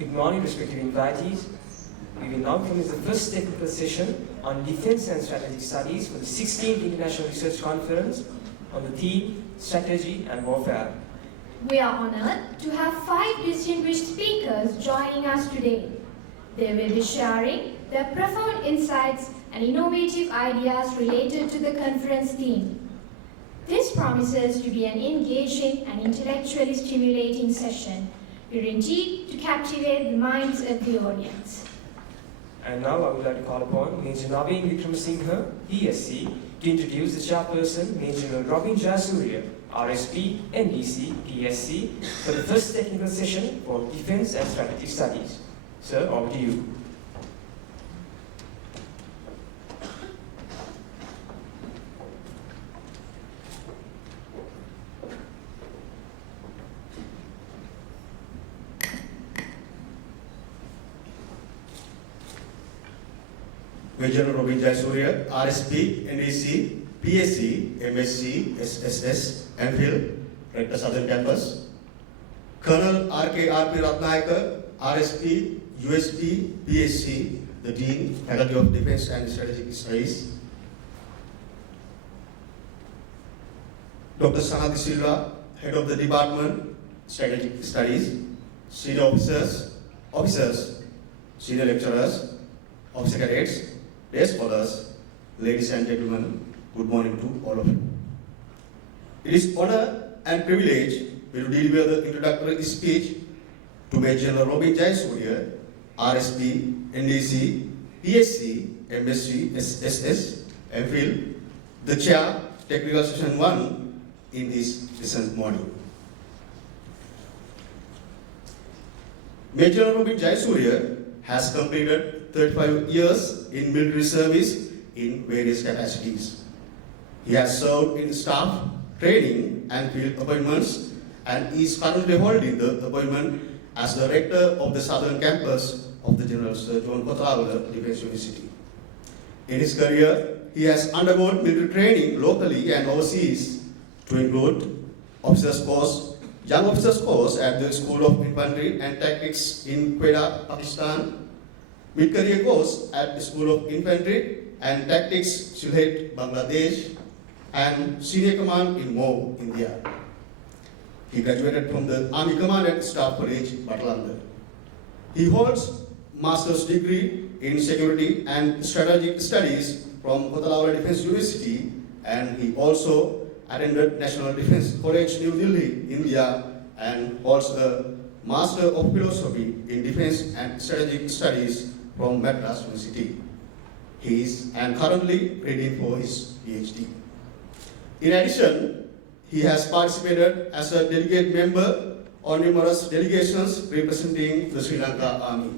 Good morning, respected invitees. We will now commence the first technical session on Defense and Strategic Studies for the 16th International Research Conference on the theme Strategy and Warfare. We are honored to have 5 distinguished speakers joining us today. They will be sharing their profound insights and innovative ideas related to the conference theme. This promises to be an engaging and intellectually stimulating session, guaranteed to captivate the minds of the audience. And now I would like to call upon Major Wanasinghe, PSc, to introduce the Chairperson, Major General Robin Jayasuriya, RSP, NDC, PSc, for the first technical session for Defense and Strategic Studies. Sir, over to you. Major General Robin Jayasuriya, RSP, NDC, PSc, MSc, SSS, MPhil, Rector Southern Campus. Colonel RKRP Ratnayaka, RSP, USP, PSc, the Dean, Faculty of Defense and Strategic Studies. Dr. Senadasa Silva, Head of the Department, Strategic Studies. Senior officers, senior lecturers, officer cadets, dear scholars, ladies and gentlemen, good morning to all of you. It is honor and privilege to deliver the introductory speech to Major General Robin Jayasuriya, RSP, NDC, PSc, MSc, SSS, MPhil, the Chair, Technical Session 1 in this recent morning. Major General Robin Jayasuriya has completed 35 years in military service in various capacities. He has served in staff, training and field appointments and is currently holding the appointment as the Rector of the Southern Campus of the General Sir John Kotelawala Defense University. In his career, he has undergone military training locally and overseas to include officers course, young officers course at the School of Infantry and Tactics in Quetta, Pakistan, mid-career course at the School of Infantry and Tactics, Sylhet, Bangladesh, and senior command in Mo, India. He graduated from the Army Command and Staff College, Batlanda. He holds master's degree in security and strategic studies from Kotelawala Defense University, and he also attended National Defense College, New Delhi, India, and holds a Master of Philosophy in Defense and Strategic Studies from Madras University. He is currently reading for his PhD. In addition, he has participated as a delegate member on numerous delegations representing the Sri Lanka Army.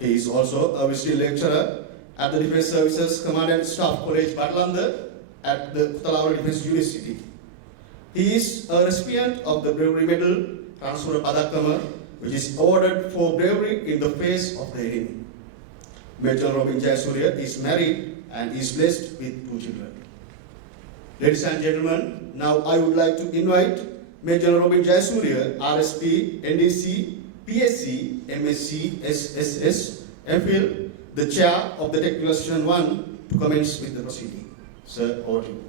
He is also a visiting lecturer at the Defense Services Command and Staff College, Batlanda, at the Kotelawala Defense University. He is a recipient of the Bravery Medal, Transfer Padakama, which is awarded for bravery in the face of the enemy. Major Robin Jayasuriya is married and is blessed with 2 children. Ladies and gentlemen, now I would like to invite Major Robin Jayasuriya, RSP, NDC, PSc, MSc, SSS, MPhil, the Chair of the Technical Session 1, to commence with the proceeding. Sir, over to you.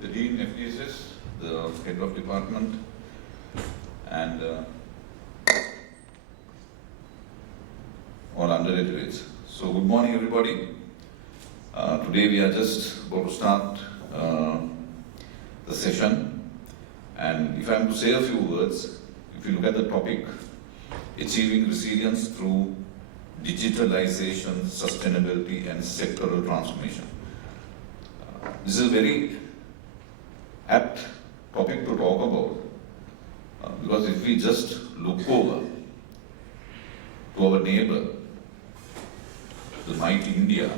The Dean FDSS, the Head of Department, and all undergraduates. So good morning everybody. Today we are just about to start the session, and if I am to say a few words, if you look at the topic, achieving resilience through digitalization, sustainability, and sectoral transformation. This is a very apt topic to talk about because if we just look over to our neighbor, the mighty India,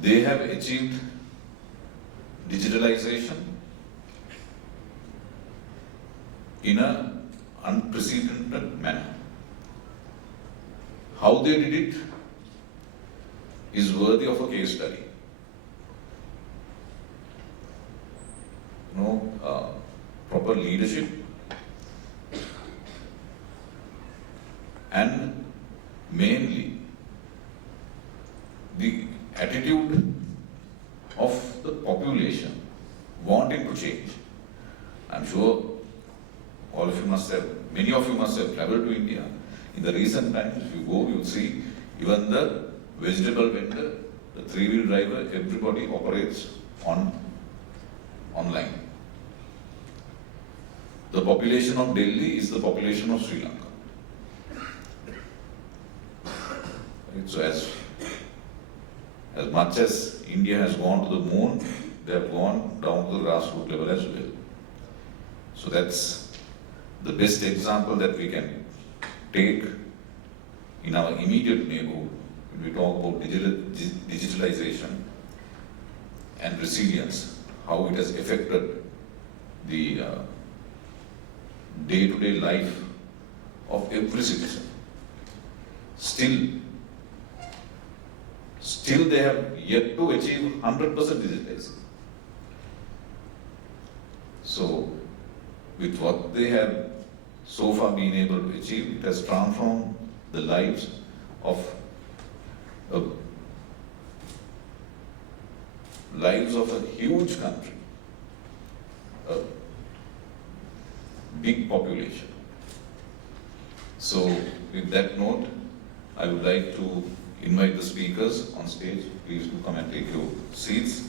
they have achieved digitalization in an unprecedented manner. How they did it is worthy of a case study. Proper leadership and mainly the attitude of the population wanting to change. I'm sure all of you must have, many of you must have traveled to India. In the recent times, if you go, you'll see even the vegetable vendor, the three-wheel driver, everybody operates online. The population of Delhi is the population of Sri Lanka. So as much as India has gone to the moon, they have gone down to the grassroots level as well. So that's the best example that we can take in our immediate neighborhood when we talk about digitalization and resilience, how it has affected the day-to-day life of every citizen. Still they have yet to achieve 100% digitization. So, with what they have so far been able to achieve, it has transformed the lives of a huge country, a big population. So, with that note, I would like to invite the speakers on stage. Please do come and take your seats.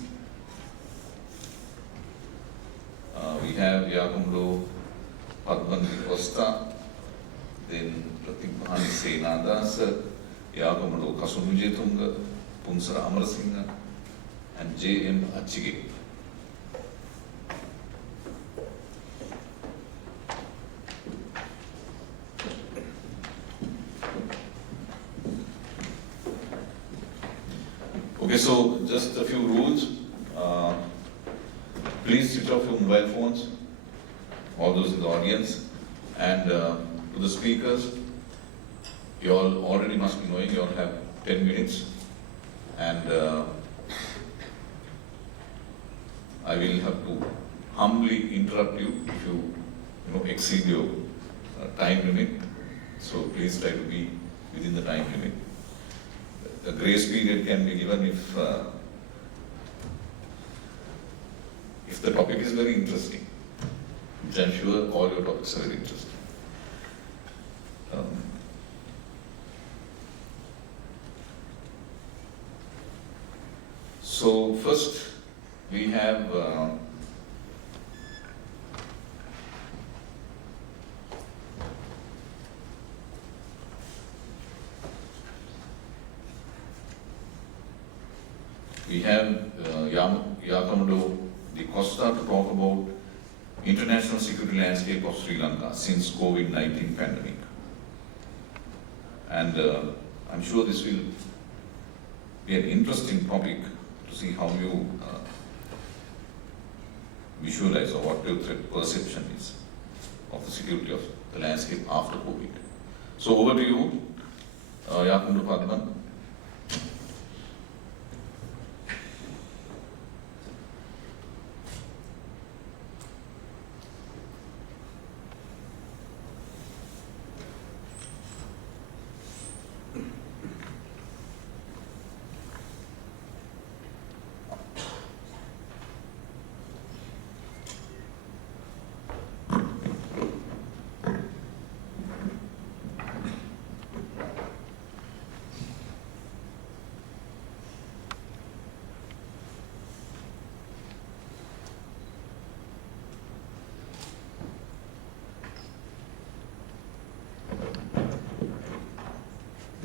We have Yakumlo Padmandi Costa, then Senadasa, Yakumlo Wijetunge, Punsara Amarasinghe, and J.M. Achchige. Okay, so just a few rules. Please switch off your mobile phones, all those in the audience, and to the speakers, you all already must be knowing you all have 10 minutes, and I will have to humbly interrupt you if you exceed your time limit. So please try to be within the time limit. A grace period can be given if the topic is very interesting, which I'm sure all your topics are very interesting. So first we have Yakumlo the Costa to talk about international security landscape of Sri Lanka since COVID-19 pandemic. And I'm sure this will be an interesting topic to see how you visualize or what your threat perception is of the security of the landscape after COVID. So over to you, Yakumlo Padman.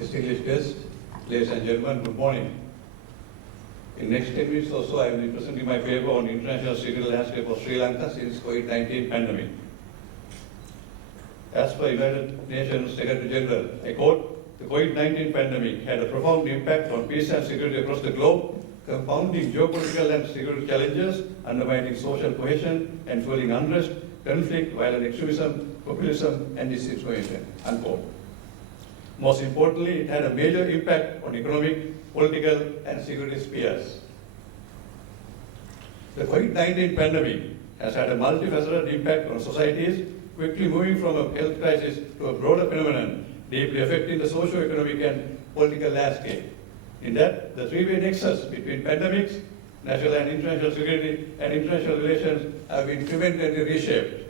distinguished guests, ladies and gentlemen, good morning. In next 10 minutes or so, I will be presenting my paper on international security landscape of Sri Lanka since COVID-19 pandemic. As per United Nations Secretary General, I quote, the COVID-19 pandemic had a profound impact on peace and security across the globe, compounding geopolitical and security challenges, undermining social cohesion, and fueling unrest, conflict, violent extremism, populism, and disinformation, unquote. Most importantly, it had a major impact on economic, political, and security spheres. The COVID-19 pandemic has had a multifaceted impact on societies, quickly moving from a health crisis to a broader phenomenon, deeply affecting the socio-economic and political landscape. In that, the three-way nexus between pandemics, national and international security, and international relations have been fundamentally reshaped.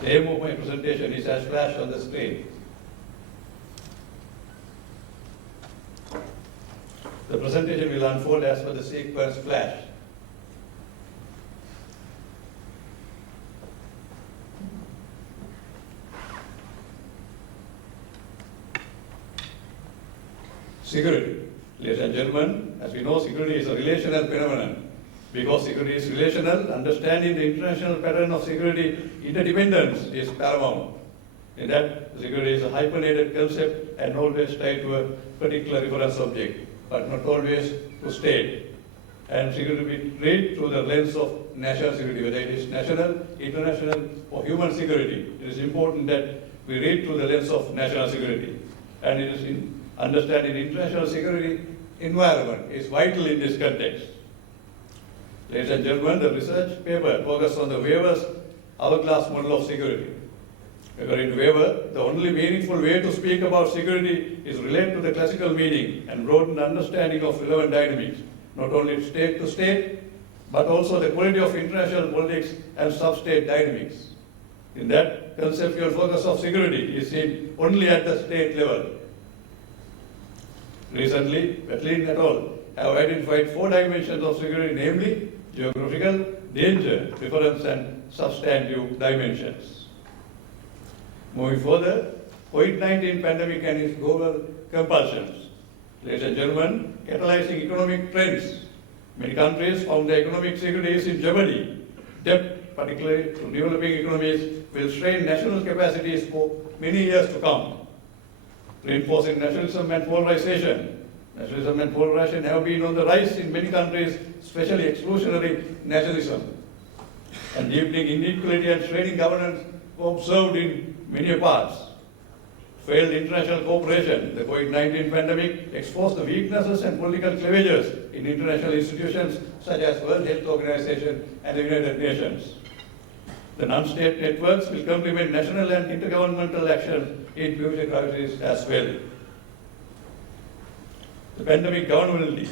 The aim of my presentation is as flashed on the screen. The presentation will unfold as per the sequence flash. Security. Ladies and gentlemen, as we know, security is a relational phenomenon. Because security is relational, understanding the international pattern of security interdependence is paramount. In that, security is a hyphenated concept and always tied to a particular reference object, but not always to state. And security will be read through the lens of national security, whether it is national, international, or human security. It is important that we read through the lens of national security. And it is in understanding international security environment is vital in this context. Ladies and gentlemen, the research paper focuses on the Weber's hourglass model of security. According to Weber, the only meaningful way to speak about security is relate to the classical meaning and broaden understanding of relevant dynamics, not only state to state, but also the quality of international politics and sub-state dynamics. In that, conceptual focus of security is seen only at the state level. Recently, Basil et al. Have identified 4 dimensions of security, namely geographical, danger, preference, and substantive dimensions. Moving further, COVID-19 pandemic and its global compulsions. Ladies and gentlemen, catalyzing economic trends. Many countries found their economic security is in jeopardy. Debt, particularly to developing economies, will strain national capacities for many years to come. Reinforcing nationalism and polarization. Nationalism and polarization have been on the rise in many countries, especially exclusionary nationalism. And deepening inequality and straining governance observed in many parts. Failed international cooperation. The COVID-19 pandemic exposed the weaknesses and political cleavages in international institutions such as World Health Organization and the United Nations. The non-state networks will complement national and intergovernmental action in future crises as well. The pandemic governability,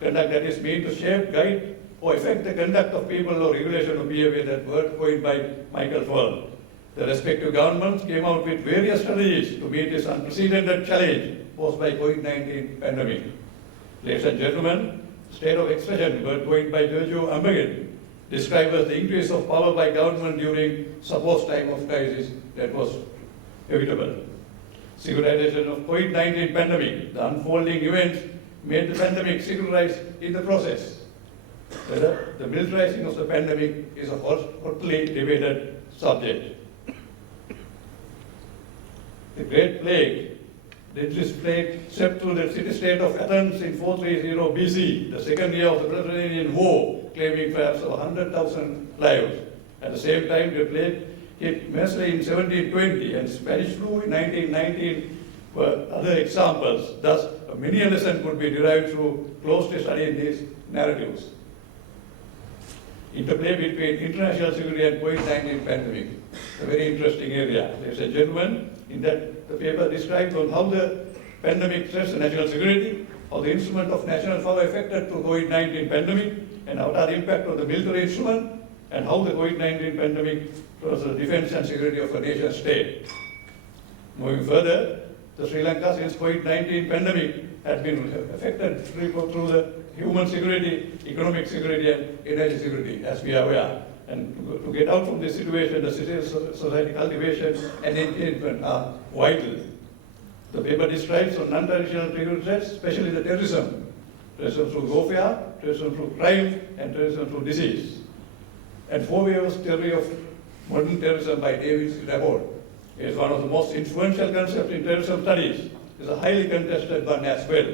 conduct that is meant to shape, guide, or affect the conduct of people or regulation of behavior, that word coined by Michael Fall. The respective governments came out with various strategies to meet this unprecedented challenge posed by COVID-19 pandemic. Ladies and gentlemen, state of expression, word coined by Giorgio Agamben, described as the increase of power by government during supposed time of crisis that was evitable. Securitization of COVID-19 pandemic, the unfolding events made the pandemic secularized in the process. Whether the militarizing of the pandemic is a hotly debated subject. The Great Plague, this plague swept through the city-state of Athens in 430 BC, the second year of the Mediterranean War, claiming perhaps 100,000 lives. At the same time, the plague hit Mestre in 1720 and Spanish flu in 1919 were other examples. Thus, many a lesson could be derived through closely studying these narratives. Interplay between international security and COVID-19 pandemic, a very interesting area. Ladies and gentlemen, in that the paper describes on how the pandemic threats national security, how the instrument of national power affected to COVID-19 pandemic, and what are the impact of the military instrument, and how the COVID-19 pandemic was the defense and security of a nation state. Moving further, the Sri Lanka since COVID-19 pandemic has been affected through the human security, economic security, and energy security, as we are aware. And to get out from this situation, the civil society cultivation and engagement are vital. The paper describes on non-traditional security threats, especially the terrorism through warfare, terrorism through crime, and terrorism through disease. And 4 waves theory of modern terrorism by David's report is one of the most influential concepts in terrorism studies. It is a highly contested one as well.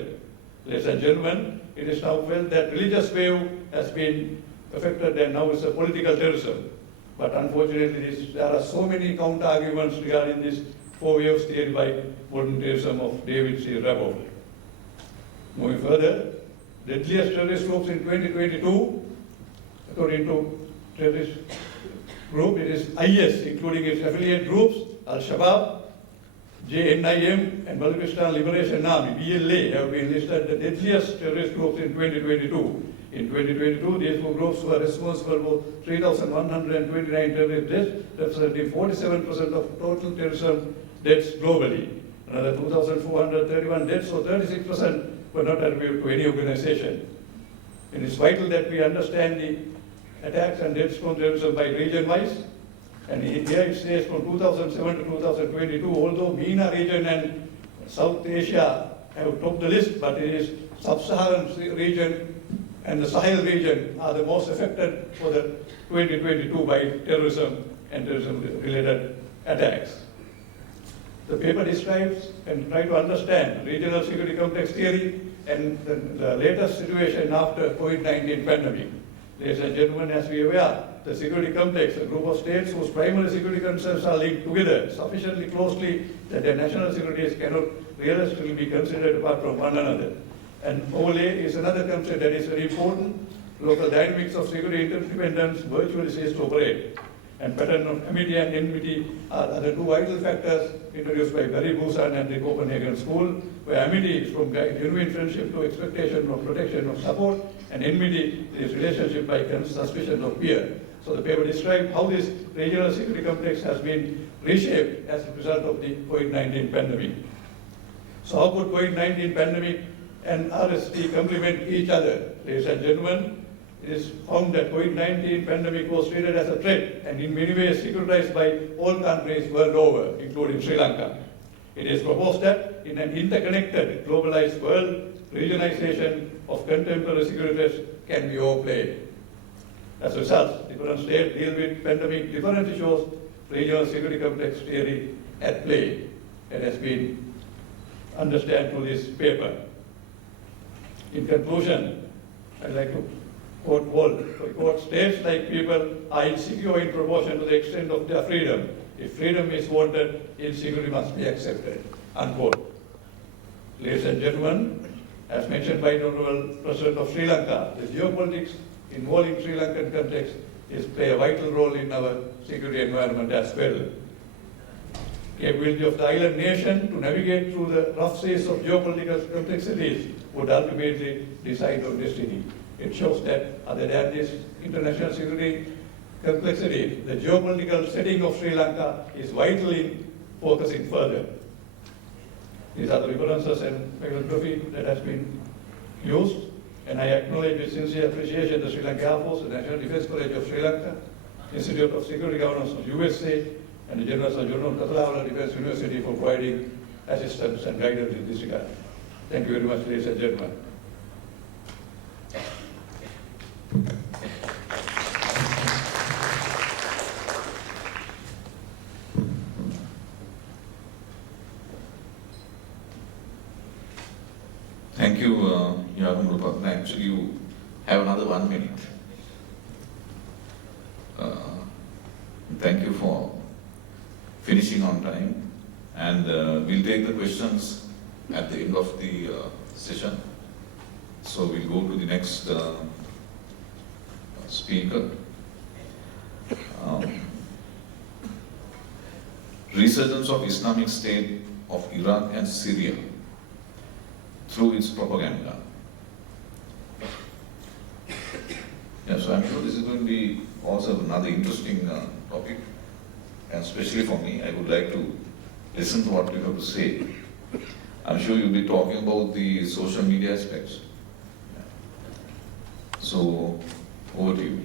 Ladies and gentlemen, it is now felt that religious wave has been affected and now it's a political terrorism. But unfortunately, there are so many counter-arguments regarding this 4 waves theory by modern terrorism of David C. Report. Moving further, deadliest terrorist groups in 2022, according to terrorist group, it is IS, including its affiliate groups, Al-Shabaab, JNIM, and Balochistan Liberation Army, BLA, have been listed the deadliest terrorist groups in 2022. In 2022, these 4 groups were responsible for 3,129 terrorist deaths, representing 47% of total terrorism deaths globally. Another 2,431 deaths, or 36%, were not attributed to any organization. It is vital that we understand the attacks and deaths from terrorism by region-wise. And India, it says from 2007 to 2022, although MENA region and South Asia have topped the list, but it is Sub-Saharan region and the Sahel region are the most affected for the 2022 by terrorism and terrorism-related attacks. The paper describes and try to understand regional security complex theory and the latest situation after COVID-19 pandemic. Ladies and gentlemen, as we are aware, the security complex, a group of states whose primary security concerns are linked together sufficiently closely that their national securities cannot realistically be considered apart from one another. And overlay is another concept that is very important. Local dynamics of security interdependence virtually cease to operate. And pattern of amity and enmity are the 2 vital factors introduced by Barry Busan and the Copenhagen School, where amity is from genuine friendship to expectation of protection of support, and enmity is relationship by suspicion of fear. So the paper described how this regional security complex has been reshaped as a result of the COVID-19 pandemic. So how could COVID-19 pandemic and RST complement each other? Ladies and gentlemen, it is found that COVID-19 pandemic was treated as a threat and in many ways securitized by all countries world over, including Sri Lanka. It is proposed that in an interconnected, globalized world, regionalization of contemporary security threats can be overplayed. As a result, different states deal with pandemic different issues, regional security complex theory at play. It has been understood through this paper. In conclusion, I'd like to quote, states like people are insecure in proportion to the extent of their freedom. If freedom is wanted, insecurity must be accepted, unquote. Ladies and gentlemen, as mentioned by the Honorable President of Sri Lanka, the geopolitics involving Sri Lankan context play a vital role in our security environment as well. Capability of the island nation to navigate through the rough seas of geopolitical complexities would ultimately decide on destiny. It shows that other than this international security complexity, the geopolitical setting of Sri Lanka is vital in focusing further. These are the references and bibliography that has been used, and I acknowledge with sincere appreciation the Sri Lanka Air Force, the National Defence College of Sri Lanka, Institute of Security Governance of USA, and the General Surgeon of Kotelawala Defence University for providing assistance and guidance in this regard. Thank you very much, ladies and gentlemen. Thank you, Yaram. Actually, you have another 1 minute. Thank you for finishing on time. And we'll take the questions at the end of the session. So we'll go to the next speaker. Resurgence of Islamic State of Iraq and Syria through its propaganda. Yeah, so I'm sure this is going to be also another interesting topic, and especially for me, I would like to listen to what you have to say. I'm sure you'll be talking about the social media aspects. So, over to you.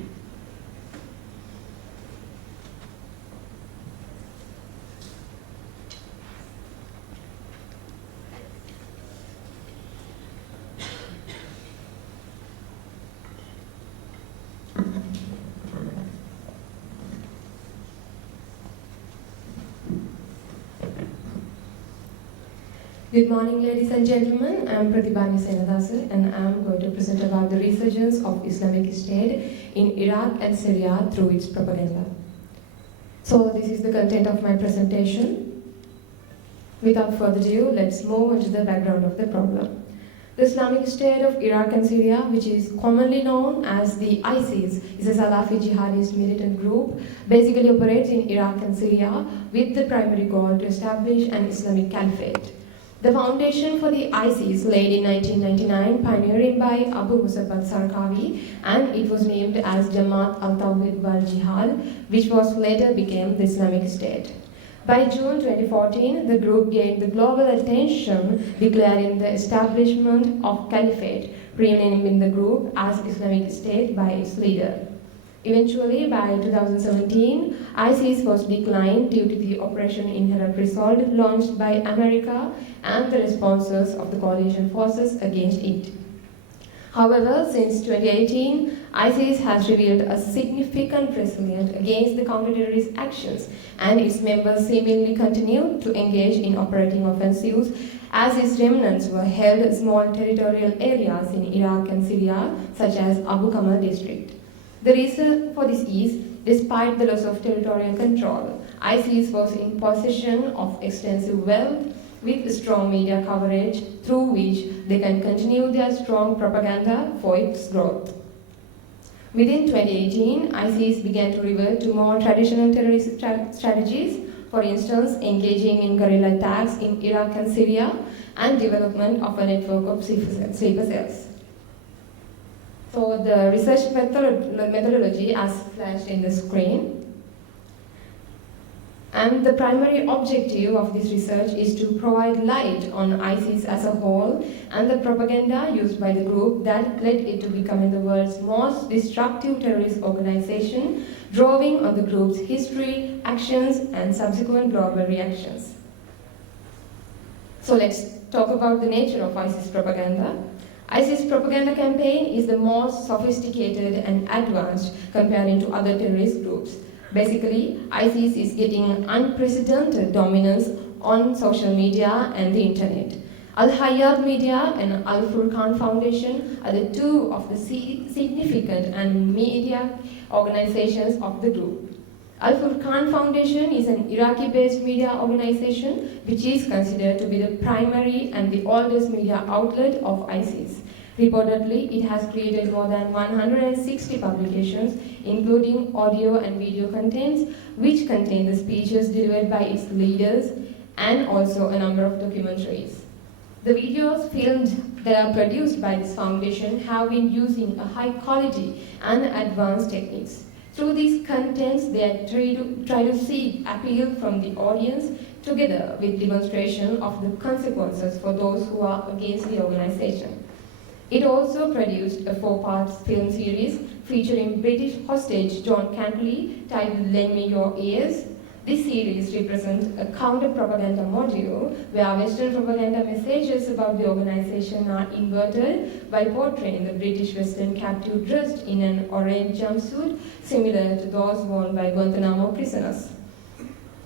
Good morning, ladies and gentlemen. I'm Senadasa, and I'm going to present about the resurgence of Islamic State in Iraq and Syria through its propaganda. So this is the content of my presentation. Without further ado, let's move into the background of the problem. The Islamic State of Iraq and Syria, which is commonly known as the ISIS, is a Salafi jihadist militant group, basically operates in Iraq and Syria with the primary goal to establish an Islamic caliphate. The foundation for the ISIS laid in 1999, pioneering by Abu Musab al-Sarkawi, and it was named as Jamaat al-Tawhid wal-Jihad, which was later became the Islamic State. By June 2014, the group gained the global attention, declaring the establishment of caliphate, renaming the group as Islamic State by its leader. Eventually, by 2017, ISIS was declined due to the Operation Inherent Resolve launched by America and the responses of the coalition forces against it. However, since 2018, ISIS has revealed a significant resilience against the counter-terrorist actions, and its members seemingly continue to engage in operating offensives as its remnants were held in small territorial areas in Iraq and Syria, such as Abu Kamal district. The reason for this is, despite the loss of territorial control, ISIS was in possession of extensive wealth with strong media coverage through which they can continue their strong propaganda for its growth. Within 2018, ISIS began to revert to more traditional terrorist strategies, for instance, engaging in guerrilla attacks in Iraq and Syria and development of a network of sleeper cells. So the research methodology as flashed in the screen. And the primary objective of this research is to provide light on ISIS as a whole and the propaganda used by the group that led it to becoming the world's most destructive terrorist organization, drawing on the group's history, actions, and subsequent global reactions. So let's talk about the nature of ISIS propaganda. ISIS propaganda campaign is the most sophisticated and advanced comparing to other terrorist groups. Basically, ISIS is getting unprecedented dominance on social media and the internet. Al-Hayat Media and Al-Furqan Foundation are the two of the significant and media organizations of the group. Al-Furqan Foundation is an Iraqi-based media organization which is considered to be the primary and the oldest media outlet of ISIS. Reportedly, it has created more than 160 publications, including audio and video contents, which contain the speeches delivered by its leaders, and also a number of documentaries. The videos filmed that are produced by this foundation have been using a high quality and advanced techniques. Through these contents, they try to seek appeal from the audience together with demonstration of the consequences for those who are against the organization. It also produced a 4-part film series featuring British hostage John Cantley titled Lend Me Your Ears. This series represents a counter-propaganda module where Western propaganda messages about the organization are inverted by portraying the British Western captive dressed in an orange jumpsuit similar to those worn by Guantanamo prisoners.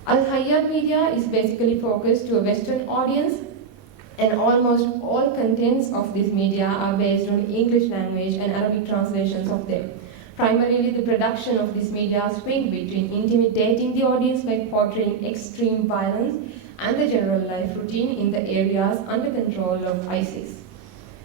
Al-Hayat Media is basically focused to a Western audience, and almost all contents of this media are based on English language and Arabic translations of them. Primarily, the production of this media swing between intimidating the audience by portraying extreme violence and the general life routine in the areas under control of ISIS.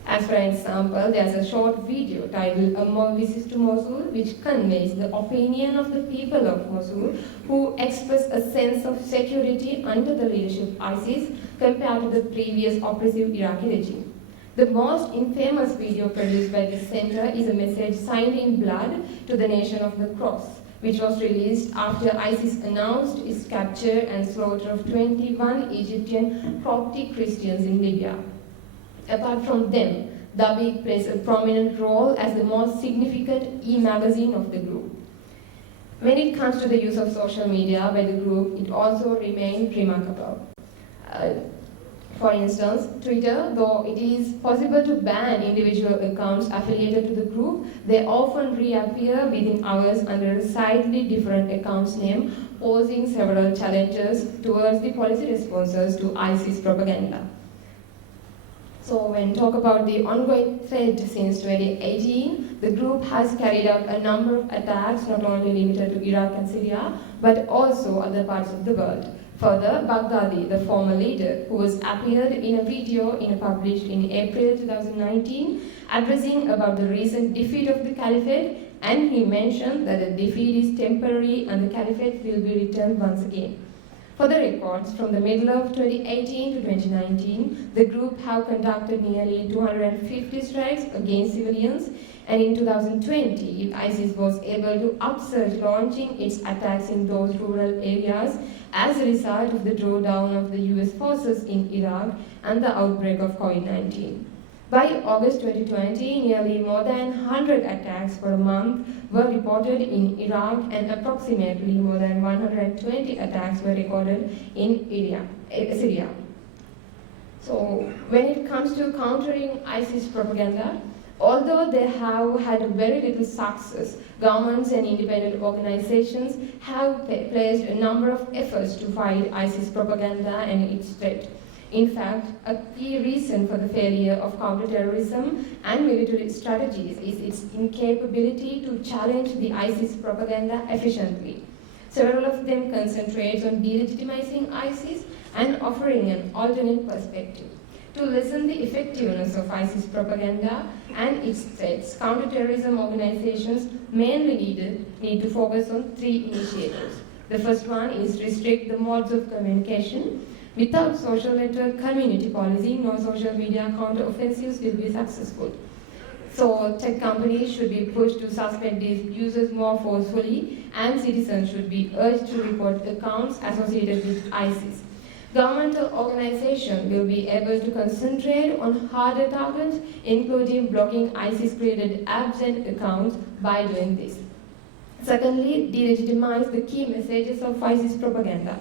As for example, there's a short video titled A Visit to Mosul, which conveys the opinion of the people of Mosul who express a sense of security under the leadership of ISIS compared to the previous oppressive Iraqi regime. The most infamous video produced by this center is a message signed in blood to the Nation of the Cross, which was released after ISIS announced its capture and slaughter of 21 Egyptian Coptic Christians in Libya. Apart from them, Dabiq plays a prominent role as the most significant e-magazine of the group. When it comes to the use of social media by the group, it also remained remarkable. For instance, Twitter, though it is possible to ban individual accounts affiliated to the group, they often reappear within hours under a slightly different account's name, posing several challenges towards the policy responses to ISIS propaganda. So when talk about the ongoing threat since 2018, the group has carried out a number of attacks not only limited to Iraq and Syria, but also other parts of the world. Further, Baghdadi, the former leader, who was appeared in a video published in April 2019, addressing about the recent defeat of the caliphate, and he mentioned that the defeat is temporary and the caliphate will be returned once again. For the records, from the middle of 2018 to 2019, the group have conducted nearly 250 strikes against civilians, and in 2020, ISIS was able to upsurge launching its attacks in those rural areas as a result of the drawdown of the US forces in Iraq and the outbreak of COVID-19. By August 2020, nearly more than 100 attacks per month were reported in Iraq, and approximately more than 120 attacks were recorded in Syria. So when it comes to countering ISIS propaganda, although they have had very little success, governments and independent organizations have placed a number of efforts to fight ISIS propaganda and its threat. In fact, a key reason for the failure of counterterrorism and military strategies is its incapability to challenge the ISIS propaganda efficiently. Several of them concentrate on delegitimizing ISIS and offering an alternate perspective. To lessen the effectiveness of ISIS propaganda and its threats, counterterrorism organizations mainly need to focus on 3 initiatives. The first one is restrict the modes of communication. Without social network community policing, no social media counter-offensives will be successful. So tech companies should be pushed to suspend these users more forcefully, and citizens should be urged to report accounts associated with ISIS. Governmental organizations will be able to concentrate on harder targets, including blocking ISIS-created apps and accounts by doing this. Secondly, delegitimize the key messages of ISIS propaganda.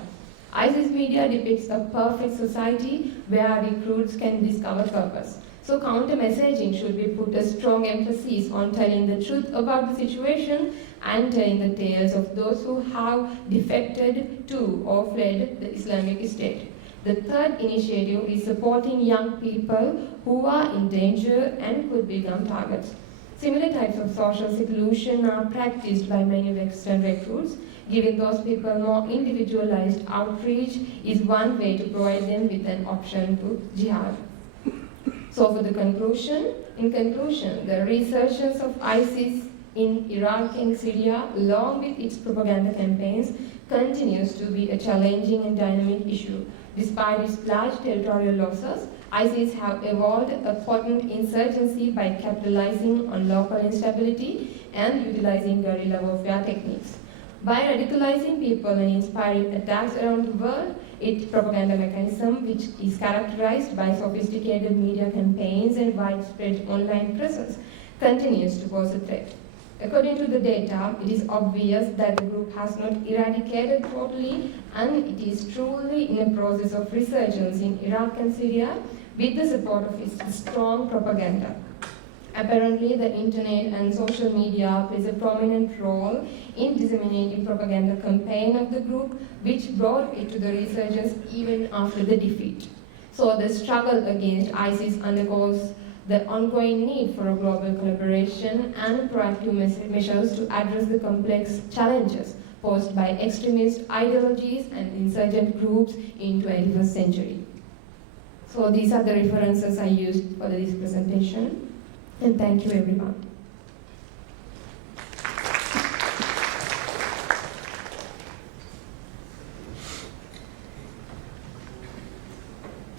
ISIS media depicts a perfect society where recruits can discover purpose. So counter-messaging should be put a strong emphasis on telling the truth about the situation and telling the tales of those who have defected to or fled the Islamic State. The third initiative is supporting young people who are in danger and could become targets. Similar types of social seclusion are practiced by many Western recruits. Giving those people more individualized outreach is one way to provide them with an option to jihad. So for the conclusion, the resurgence of ISIS in Iraq and Syria, along with its propaganda campaigns, continues to be a challenging and dynamic issue. Despite its large territorial losses, ISIS have evolved a potent insurgency by capitalizing on local instability and utilizing guerrilla warfare techniques. By radicalizing people and inspiring attacks around the world, its propaganda mechanism, which is characterized by sophisticated media campaigns and widespread online presence, continues to pose a threat. According to the data, it is obvious that the group has not eradicated totally, and it is truly in a process of resurgence in Iraq and Syria with the support of its strong propaganda. Apparently, the internet and social media plays a prominent role in disseminating propaganda campaign of the group, which brought it to the resurgence even after the defeat. So the struggle against ISIS undergoes the ongoing need for a global collaboration and proactive measures to address the complex challenges posed by extremist ideologies and insurgent groups in 21st century. So these are the references I used for this presentation. And thank you, everyone.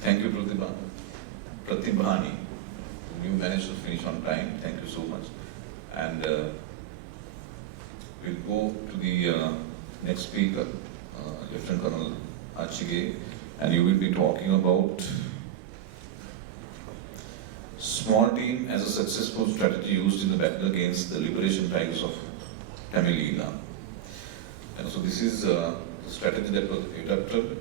Thank you, Pratibhani. You managed to finish on time. Thank you so much. And we'll go to the next speaker, Lieutenant Colonel Achchige, and you will be talking about small team as a successful strategy used in the battle against the liberation tigers of Tamil Eelam. And so this is the strategy that was adopted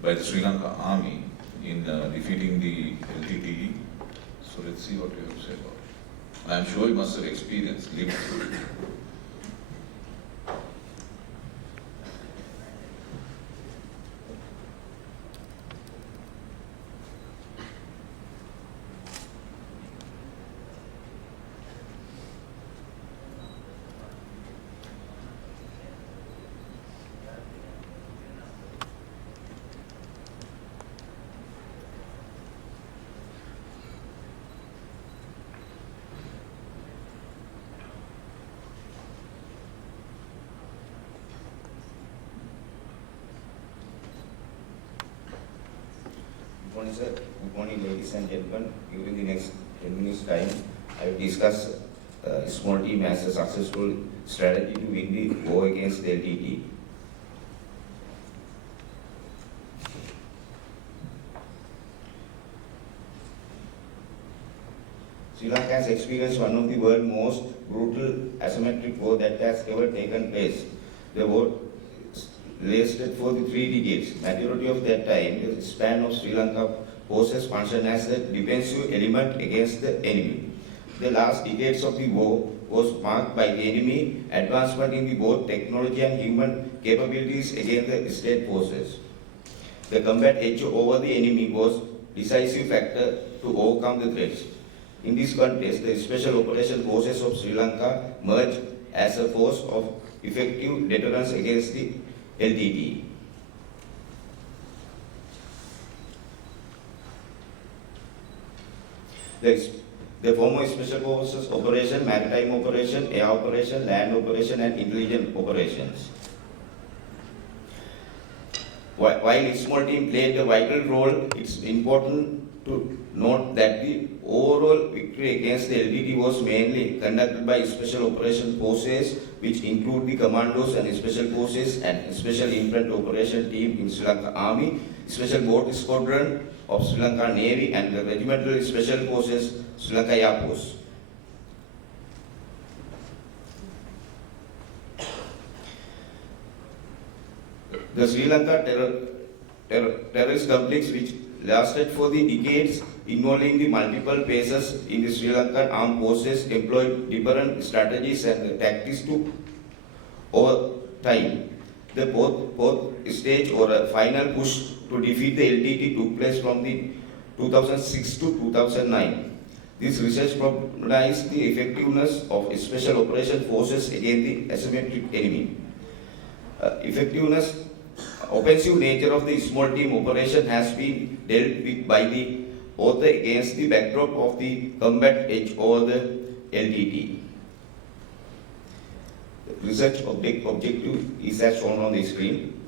by the Sri Lanka army in defeating the LTTE. So let's see what you have to say about it. I'm sure you must have experienced, lived through it. morning, sir. Good morning, ladies and gentlemen. During the next 10 minutes time, I will discuss small team as a successful strategy to win the war against the LTT. Sri Lanka has experienced one of the world's most brutal asymmetric war that has ever taken place. The war lasted for the 3 decades. Majority of that time, the span of Sri Lanka forces functioned as a defensive element against the enemy. The last decades of the war was marked by the enemy advancement in the both technology and human capabilities against the state forces. The combat edge over the enemy was decisive factor to overcome the threats. In this context, the Special Operation Forces of Sri Lanka merged as a force of effective deterrence against the LTT. The former Special Forces Operation, Maritime Operation, Air Operation, Land Operation and Intelligence Operations. While its small team played a vital role, it's important to note that the overall victory against the LTT was mainly conducted by Special Operation Forces, which include the Commandos and Special Forces and Special Imprint Operation Team in Sri Lanka Army, Special Boat Squadron of Sri Lanka Navy and the Regimental Special Forces Sri Lanka Air Force. The Sri Lanka terrorist conflicts, which lasted for the decades, involving the multiple phases in the Sri Lankan armed forces, employed different strategies and tactics to over time. The fourth stage or a final push to defeat the LTT took place from the 2006 to 2009. This research recognized the effectiveness of special operation forces against the asymmetric enemy. Offensive nature of the small team operation has been dealt with by the author against the backdrop of the combat edge over the LTT. The research objective is as shown on the screen.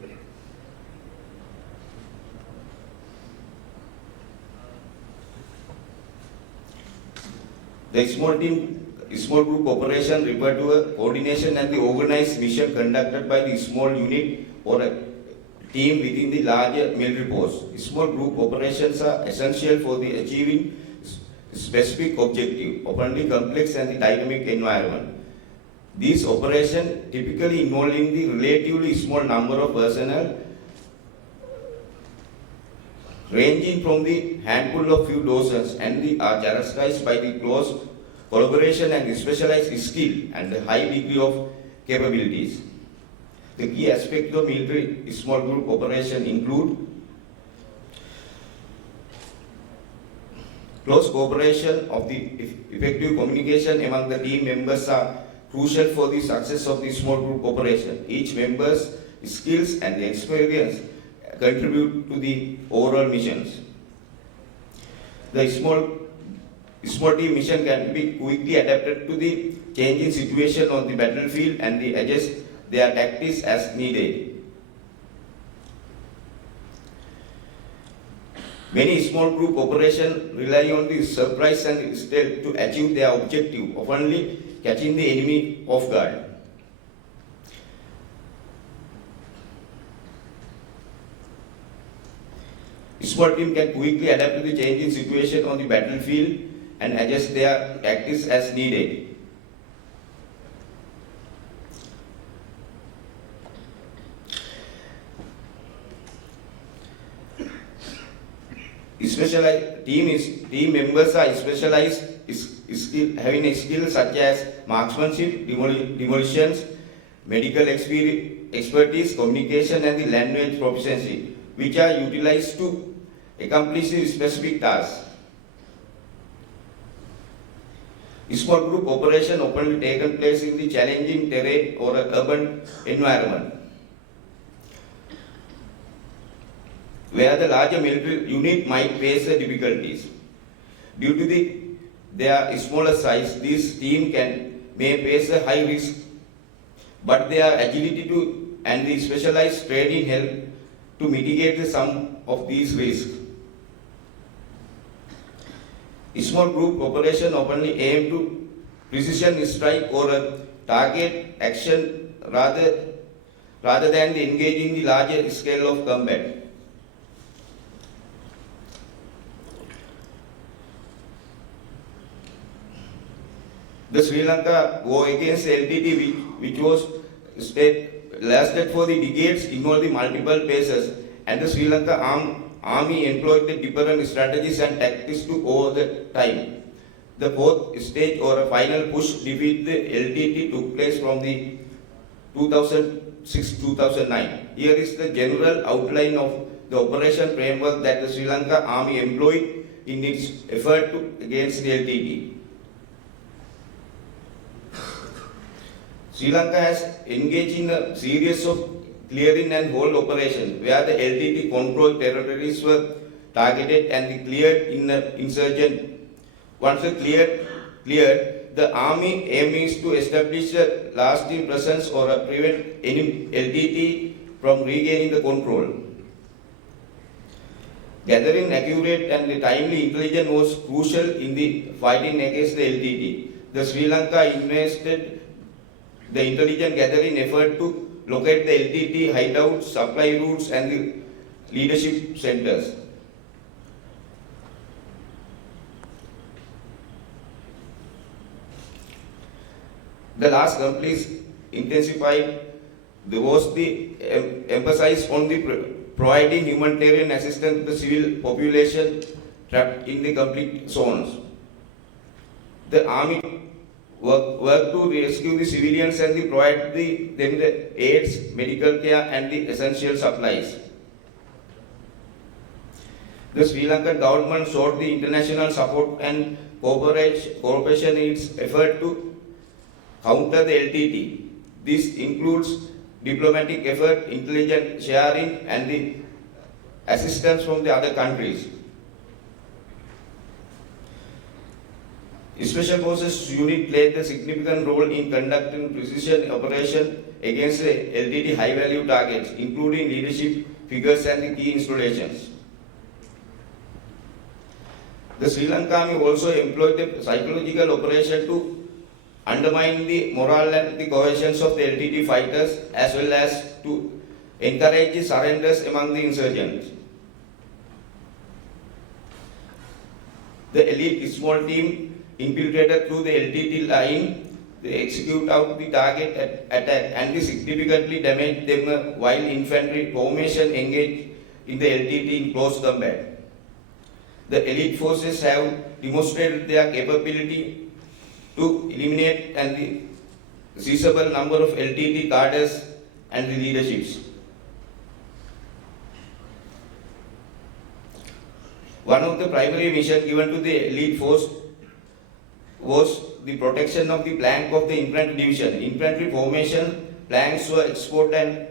The small group operation referred to a coordination and the organized mission conducted by the small unit or a team within the larger military force. Small group operations are essential for the achieving specific objective, often complex and the dynamic environment. These operations typically involving the relatively small number of personnel, ranging from the handful of few dozens, and are characterized by the close collaboration and specialized skill and a high degree of capabilities. The key aspects of military small group operation include close cooperation of the effective communication among the team members are crucial for the success of the small group operation. Each member's skills and the experience contribute to the overall missions. The small team mission can be quickly adapted to the changing situation on the battlefield and adjust their tactics as needed. Many small group operations rely on the surprise and stealth to achieve their objective of only catching the enemy off guard. Small team can quickly adapt to the changing situation on the battlefield and adjust their tactics as needed. Team members are specialized, having a skill such as marksmanship, demolitions, medical expertise, communication, and the language proficiency, which are utilized to accomplish specific tasks. Small group operation often taken place in the challenging terrain or an urban environment, where the larger military unit might face difficulties. Due to their smaller size, this team may face a high risk, but their agility and the specialized training help to mitigate some of these risks. Small group operation openly aim to precision strike or a target action rather than engaging the larger scale of combat. The Sri Lanka war against the LTT, which was lasted for the decades, involved the multiple phases, and the Sri Lanka army employed the different strategies and tactics to over the time. The fourth stage or a final push defeat the LTT took place from the 2006-2009. Here is the general outline of the operation framework that the Sri Lanka army employed in its effort against the LTT. Sri Lanka has engaged in a series of clearing and hold operations where the LTT controlled territories were targeted and cleared in the insurgent. Once cleared, the army aim is to establish a lasting presence or prevent any LTT from regaining the control. Gathering accurate and timely intelligence was crucial in the fighting against the LTT. The Sri Lanka invested the intelligence gathering effort to locate the LTT hideouts, supply routes and the leadership centers. The last conflicts intensified was the emphasis on the providing humanitarian assistance to the civil population trapped in the conflict zones. The army worked to rescue the civilians and provide them the aids, medical care and the essential supplies. The Sri Lankan government sought the international support and cooperation in its effort to counter the LTT. This includes diplomatic effort, intelligence sharing and the assistance from the other countries. Special Forces unit played a significant role in conducting precision operation against the LTT high-value targets, including leadership figures and the key installations. The Sri Lanka Army also employed a psychological operation to undermine the morale and the cohesion of the LTT fighters, as well as to encourage the surrenders among the insurgents. The elite small team infiltrated through the LTT line, they execute out the target attack and they significantly damaged them while infantry formation engaged in the LTT in close combat. The elite forces have demonstrated their capability to eliminate and the seizable number of LTT cadres and the leaderships. One of the primary missions given to the elite force was the protection of the flank of the infantry division. Infantry formation flanks were exported and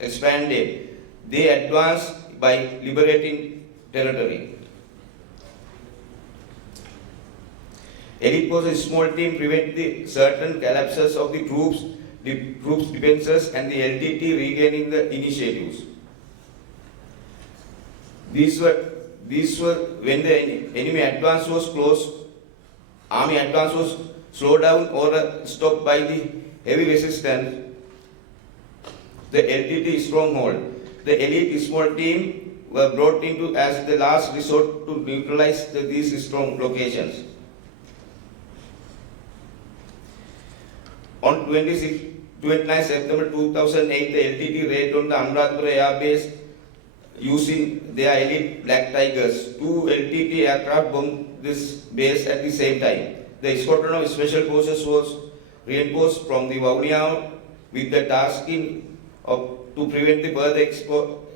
expanded. They advanced by liberating territory. Elite forces small team prevent the certain collapses of the troops defenses and the LTT regaining the initiatives. These were when the enemy advance was close, army advance was slowed down or stopped by the heavy resistance, the LTT stronghold. The elite small team were brought into as the last resort to neutralize these strong locations. On 29 September 2008, the LTT raided on the Amarasinghe Air Base using their elite Black Tigers. 2 LTT aircraft bombed this base at the same time. The squadron of Special Forces was reinforced from the Vaunia with the tasking to prevent the further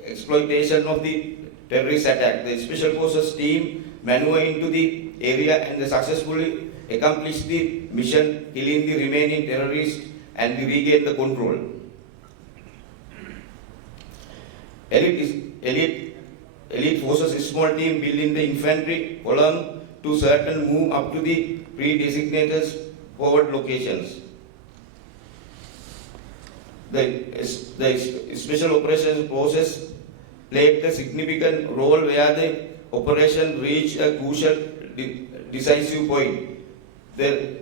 exploitation of the terrorist attack. The Special Forces team maneuvered into the area and successfully accomplished the mission, killing the remaining terrorists and regained the control. Elite forces small team building the infantry column to certain move up to the pre-designated forward locations. The Special Operations Forces played a significant role where the operation reached a crucial decisive point. The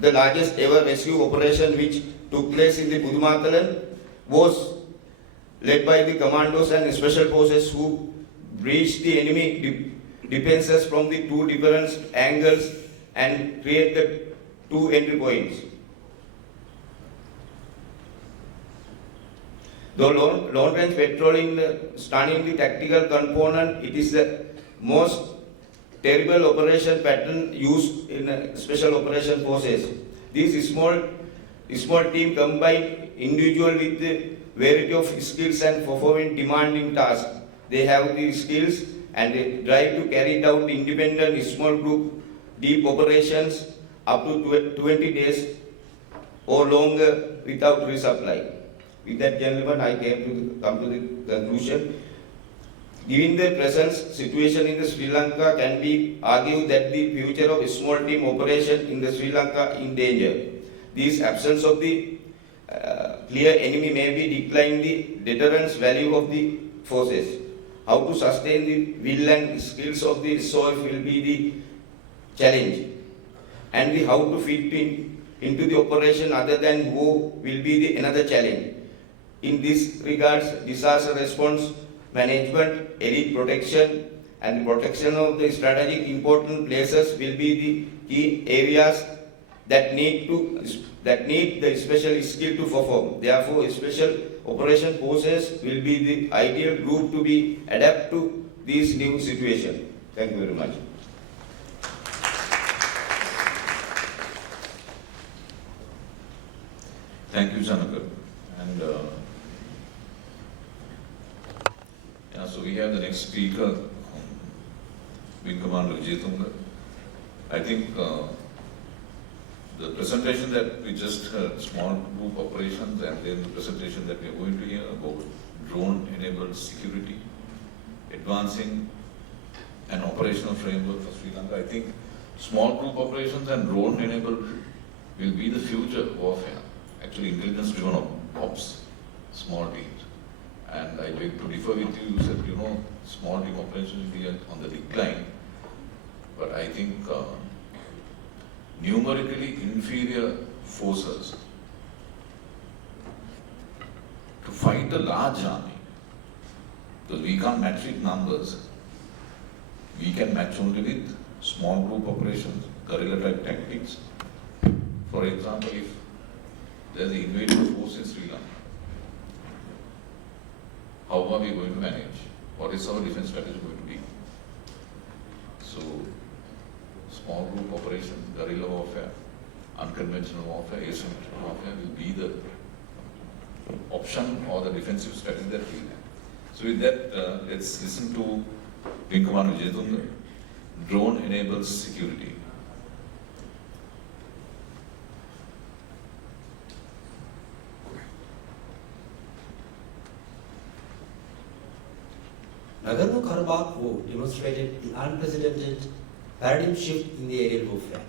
largest ever rescue operation which took place in the Pudumakalan was led by the commandos and special forces who breached the enemy defenses from the two different angles and created two entry points. Though long-range patrolling stunning the tactical component, it is the most terrible operation pattern used in special operation forces. This small team combine individual with the variety of skills and performing demanding tasks. They have the skills and the drive to carry out independent small group deep operations up to 20 days or longer without resupply. With that, gentlemen, I come to the conclusion. Given the present situation in the Sri Lanka, can be argued that the future of small team operation in the Sri Lanka in danger. This absence of the clear enemy may be decline the deterrence value of the forces. How to sustain the will and skills of the resolve will be the challenge, and how to fit into the operation other than who will be the another challenge. In this regards, disaster response management, elite protection, and protection of the strategic important places will be the key areas that need the special skill to perform. Therefore, special operation forces will be the ideal group to be adapt to this new situation. Thank you very much. Thank you, Janaka. And so we have the next speaker, Wing Commander Wijetunge. I think the presentation that we just heard, small group operations, and then the presentation that we are going to hear about drone-enabled security, advancing an operational framework for Sri Lanka. I think small group operations and drone-enabled will be the future warfare. Actually, intelligence-driven ops, small teams. And I beg to differ with you. You said, small team operations will be on the decline. But I think numerically inferior forces to fight a large army, because we can't match with numbers, we can match only with small group operations, guerrilla type tactics. For example, if there's an invading force in Sri Lanka, how are we going to manage? What is our defense strategy going to be? So, small group operations, guerrilla warfare, unconventional warfare, asymmetric warfare will be the option or the defensive strategy that we have. So with that, let's listen to Wing Commander Wijetunge, drone-enabled security. Nagorno-Karabakh war demonstrated the unprecedented paradigm shift in the aerial warfare.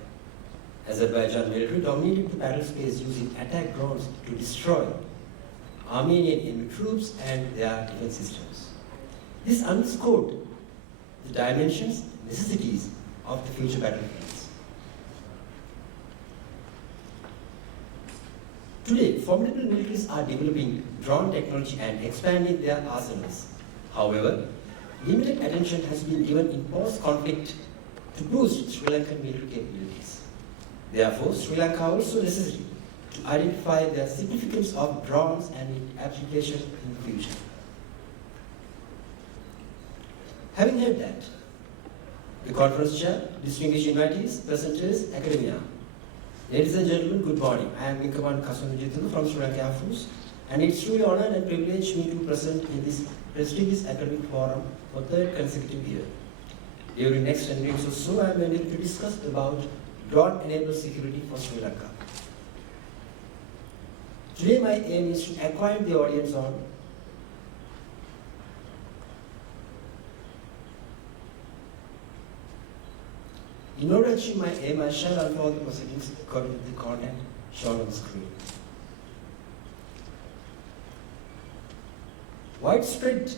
Azerbaijan military dominated the battle space using attack drones to destroy Armenian enemy troops and their defense systems. This underscored the dimensions, necessities of the future battlefields. Today, formidable militaries are developing drone technology and expanding their arsenals. However, limited attention has been given in post-conflict to boost Sri Lankan military capabilities. Therefore, Sri Lanka also necessary to identify the significance of drones and its application in the future. Having heard that, the conference chair, distinguished invitees, presenters, academia. Ladies and gentlemen, good morning. I am Wing Commander Wijetunge from Sri Lanka Air Force, and it's truly an honor and privilege me to present in this prestigious academic forum for third consecutive year. During next 10 minutes or so, I am able to discuss about drone-enabled security for Sri Lanka. Today, my aim is to acquaint the audience on In order to achieve my aim, I shall unfold the proceedings according to the content shown on the screen. Widespread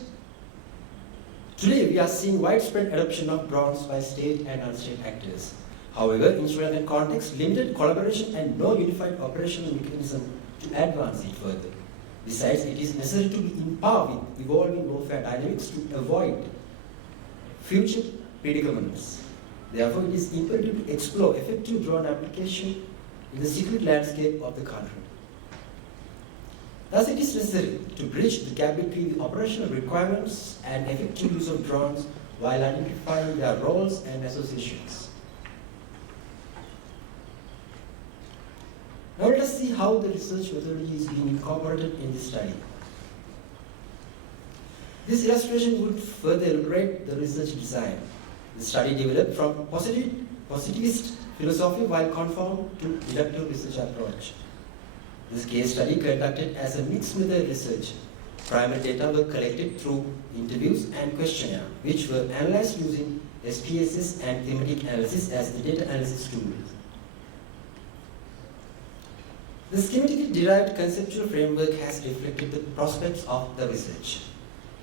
Today, we are seeing widespread adoption of drones by state and non-state actors. However, in Sri Lankan context, limited collaboration and no unified operational mechanism to advance it further. Besides, it is necessary to be in par with evolving warfare dynamics to avoid future predicaments. Therefore, it is imperative to explore effective drone application in the security landscape of the country. Thus, it is necessary to bridge the gap between the operational requirements and effective use of drones while identifying their roles and associations. Now let us see how the research methodology is being incorporated in this study. This illustration would further elaborate the research design. The study developed from positivist philosophy while conformed to deductive research approach. This case study conducted as a mixed method research. Primary data were collected through interviews and questionnaire, which were analyzed using SPSS and thematic analysis as the data analysis tool. The schematically derived conceptual framework has reflected the prospects of the research.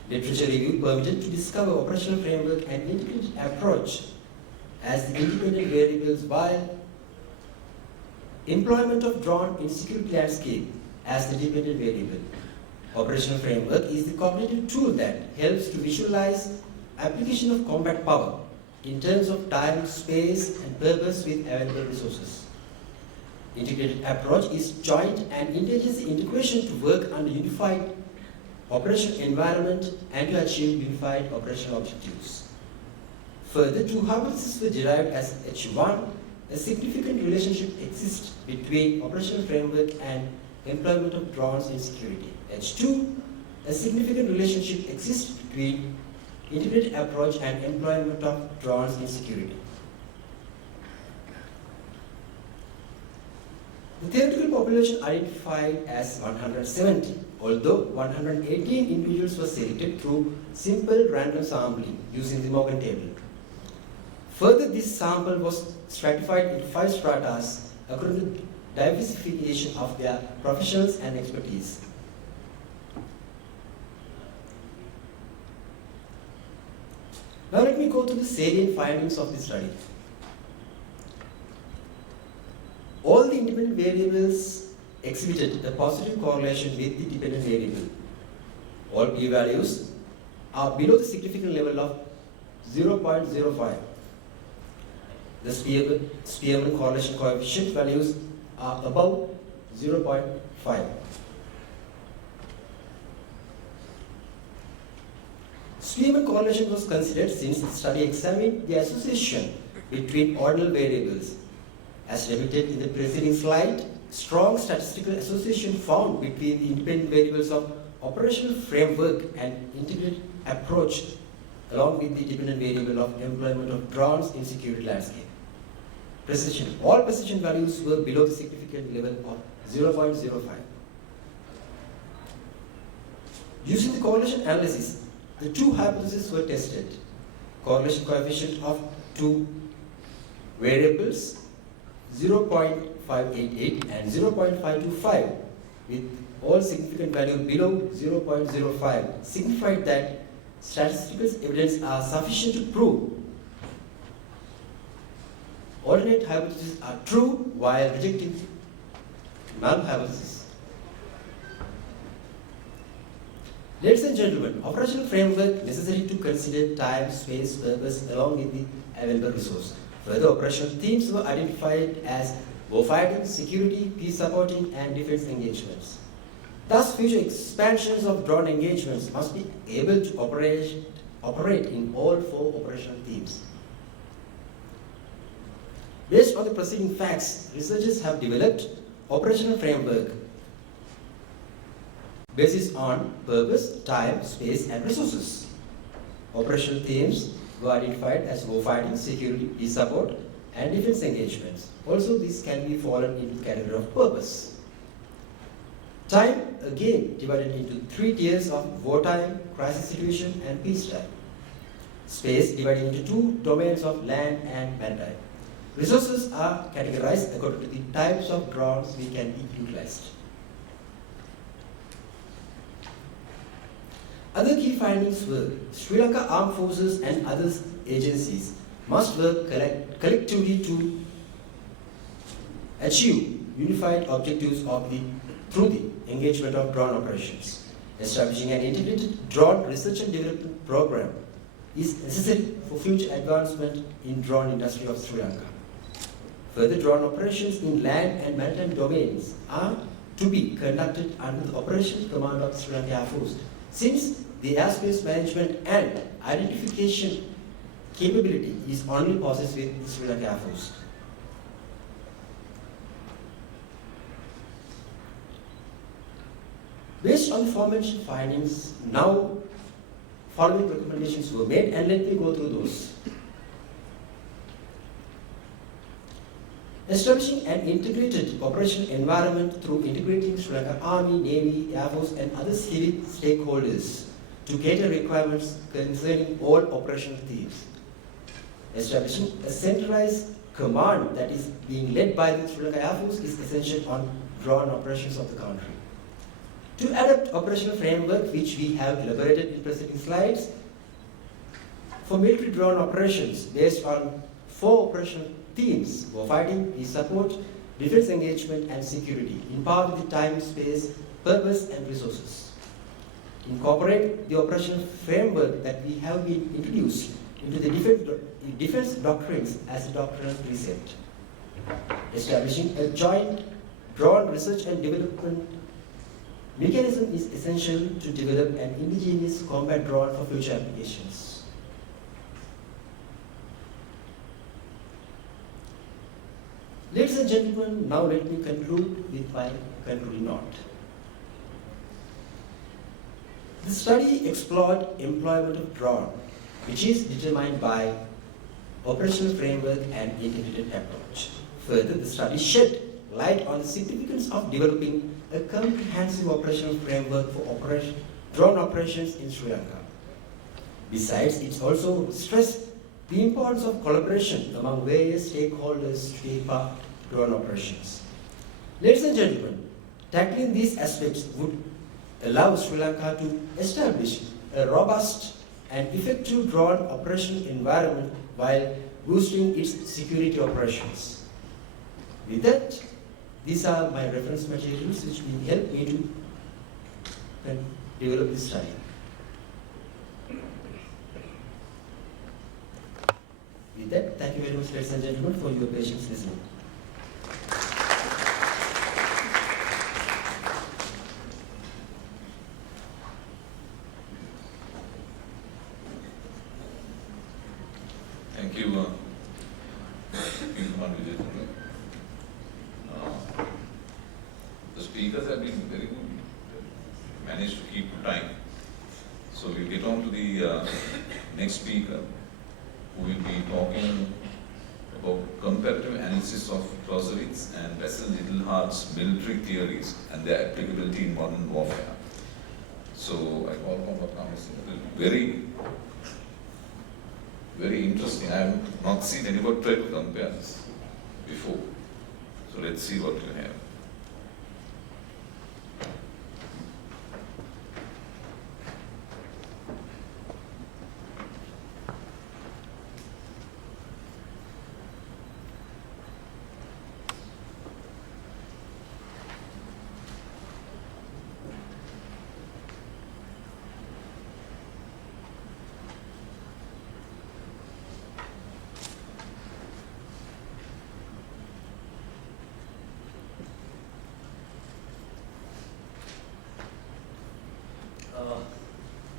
Literature review permitted to discover operational framework and integrated approach as the independent variables, while employment of drone in security landscape as the dependent variable. Operational framework is the cognitive tool that helps to visualize application of combat power in terms of time, space, and purpose with available resources. Integrated approach is joint and intelligence integration to work under unified operational environment and to achieve unified operational objectives. Further, two hypotheses were derived as H1, a significant relationship exists between operational framework and employment of drones in security. H2, a significant relationship exists between integrated approach and employment of drones in security. The theoretical population identified as 170, although 118 individuals were selected through simple random sampling using the Morgan table. Further, this sample was stratified in 5 stratas according to diversification of their professions and expertise. Now let me go to the salient findings of this study. All the independent variables exhibited a positive correlation with the dependent variable. All p-values are below the significant level of 0.05. The Spearman correlation coefficient values are above 0.5. Spearman correlation was considered since the study examined the association between ordinal variables. As depicted in the preceding slide, strong statistical association found between the independent variables of operational framework and integrated approach along with the dependent variable of employment of drones in security landscape. Precision. All precision values were below the significant level of 0.05. Using the correlation analysis, the two hypotheses were tested. Correlation coefficient of two variables 0.588 and 0.525 with all significant value below 0.05 signified that statistical evidence are sufficient to prove alternate hypotheses are true while rejecting null hypothesis. Ladies and gentlemen, operational framework necessary to consider time, space, purpose along with the available resource. Further, operational themes were identified as warfighting, security, peace supporting, and defense engagements. Thus, future expansions of drone engagements must be able to operate in all 4 operational themes. Based on the preceding facts, researchers have developed operational framework based on purpose, time, space, and resources. Operational themes were identified as warfighting, security, peace support, and defense engagements. Also, these can be fallen into the category of purpose. Time, again, divided into 3 tiers of wartime, crisis situation, and peacetime. Space, divided into 2 domains of land and maritime. Resources are categorized according to the types of drones we can be utilized. Other key findings were Sri Lanka Armed Forces and other agencies must work collectively to achieve unified objectives through the engagement of drone operations. Establishing an integrated drone research and development program is necessary for future advancement in drone industry of Sri Lanka. Further drone operations in land and maritime domains are to be conducted under the Operations Command of Sri Lanka Air Force, since the airspace management and identification capability is only possessed with the Sri Lanka Air Force. Based on the aforementioned findings, now following recommendations were made, and let me go through those. Establishing an integrated operational environment through integrating Sri Lanka Army, Navy, Air Force and other civil stakeholders to cater requirements concerning all operational themes. Establishing a centralized command that is being led by the Sri Lanka Air Force is essential on drone operations of the country. To adapt operational framework, which we have elaborated in preceding slides, for military drone operations based on 4 operational themes: warfighting, peace support, defense engagement, and security, empowered with the time, space, purpose, and resources. Incorporate the operational framework that we have been introduced into the defense doctrines as a doctrinal precept. Establishing a joint drone research and development mechanism is essential to develop an indigenous combat drone for future applications. Ladies and gentlemen, now let me conclude with my concluding note. The study explored employment of drone, which is determined by operational framework and integrated approach. Further, the study shed light on the significance of developing a comprehensive operational framework for drone operations in Sri Lanka. Besides, it also stressed the importance of collaboration among various stakeholders to take part in drone operations. Ladies and gentlemen, tackling these aspects would allow Sri Lanka to establish a robust and effective drone operational environment while boosting its security operations. With that, these are my reference materials which will help me to develop this study. With that, thank you very much, ladies and gentlemen, for your patience listening. Thank you, Wijetunge. The speakers have been very good, managed to keep time. So we'll get on to the next speaker, who will be talking about comparative analysis of Clausewitz and Basil Liddle Hart's military theories and their applicability in modern warfare. So I call upon Amarasinghe. Very interesting. I have not seen anybody try to compare this before. So let's see what you have.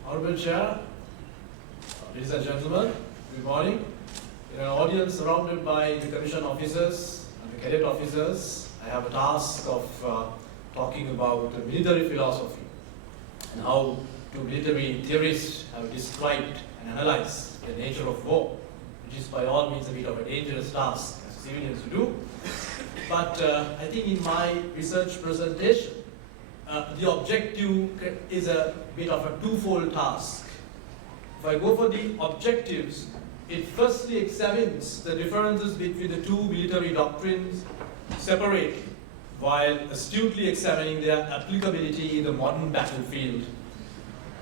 Honorable Chair, ladies and gentlemen, good morning. In an audience surrounded by the Commission officers and the cadet officers, I have a task of talking about the military philosophy and how 2 military theorists have described and analyzed the nature of war, which is by all means a bit of a dangerous task as civilians to do. But I think in my research presentation, the objective is a bit of a 2-fold task. If I go for the objectives, it firstly examines the differences between the 2 military doctrines separately, while astutely examining their applicability in the modern battlefield.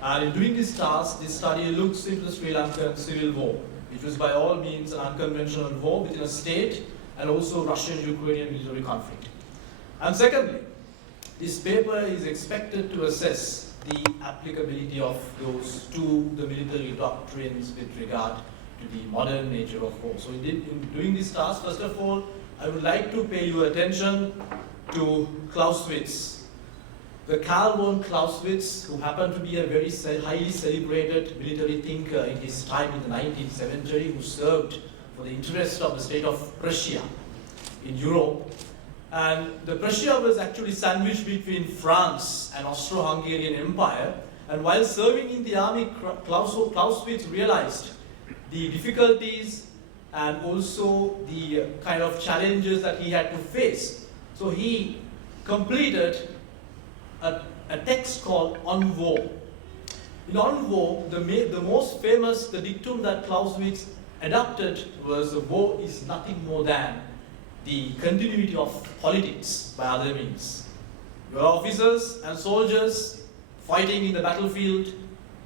And in doing this task, this study looks into the Sri Lankan civil war, which was by all means an unconventional war within a state, and also Russian-Ukrainian military conflict. And secondly, this paper is expected to assess the applicability of those to the military doctrines with regard to the modern nature of war. So in doing this task, first of all, I would like to pay your attention to Clausewitz. The Karl von Clausewitz, who happened to be a very highly celebrated military thinker in his time in the 19th century, who served for the interest of the state of Prussia in Europe. And the Prussia was actually sandwiched between France and Austro-Hungarian Empire. And while serving in the army, Clausewitz realized the difficulties and also the kind of challenges that he had to face. So he completed a text called On War. In On War, the most famous, the dictum that Clausewitz adopted was, war is nothing more than the continuity of politics by other means. You are officers and soldiers fighting in the battlefield,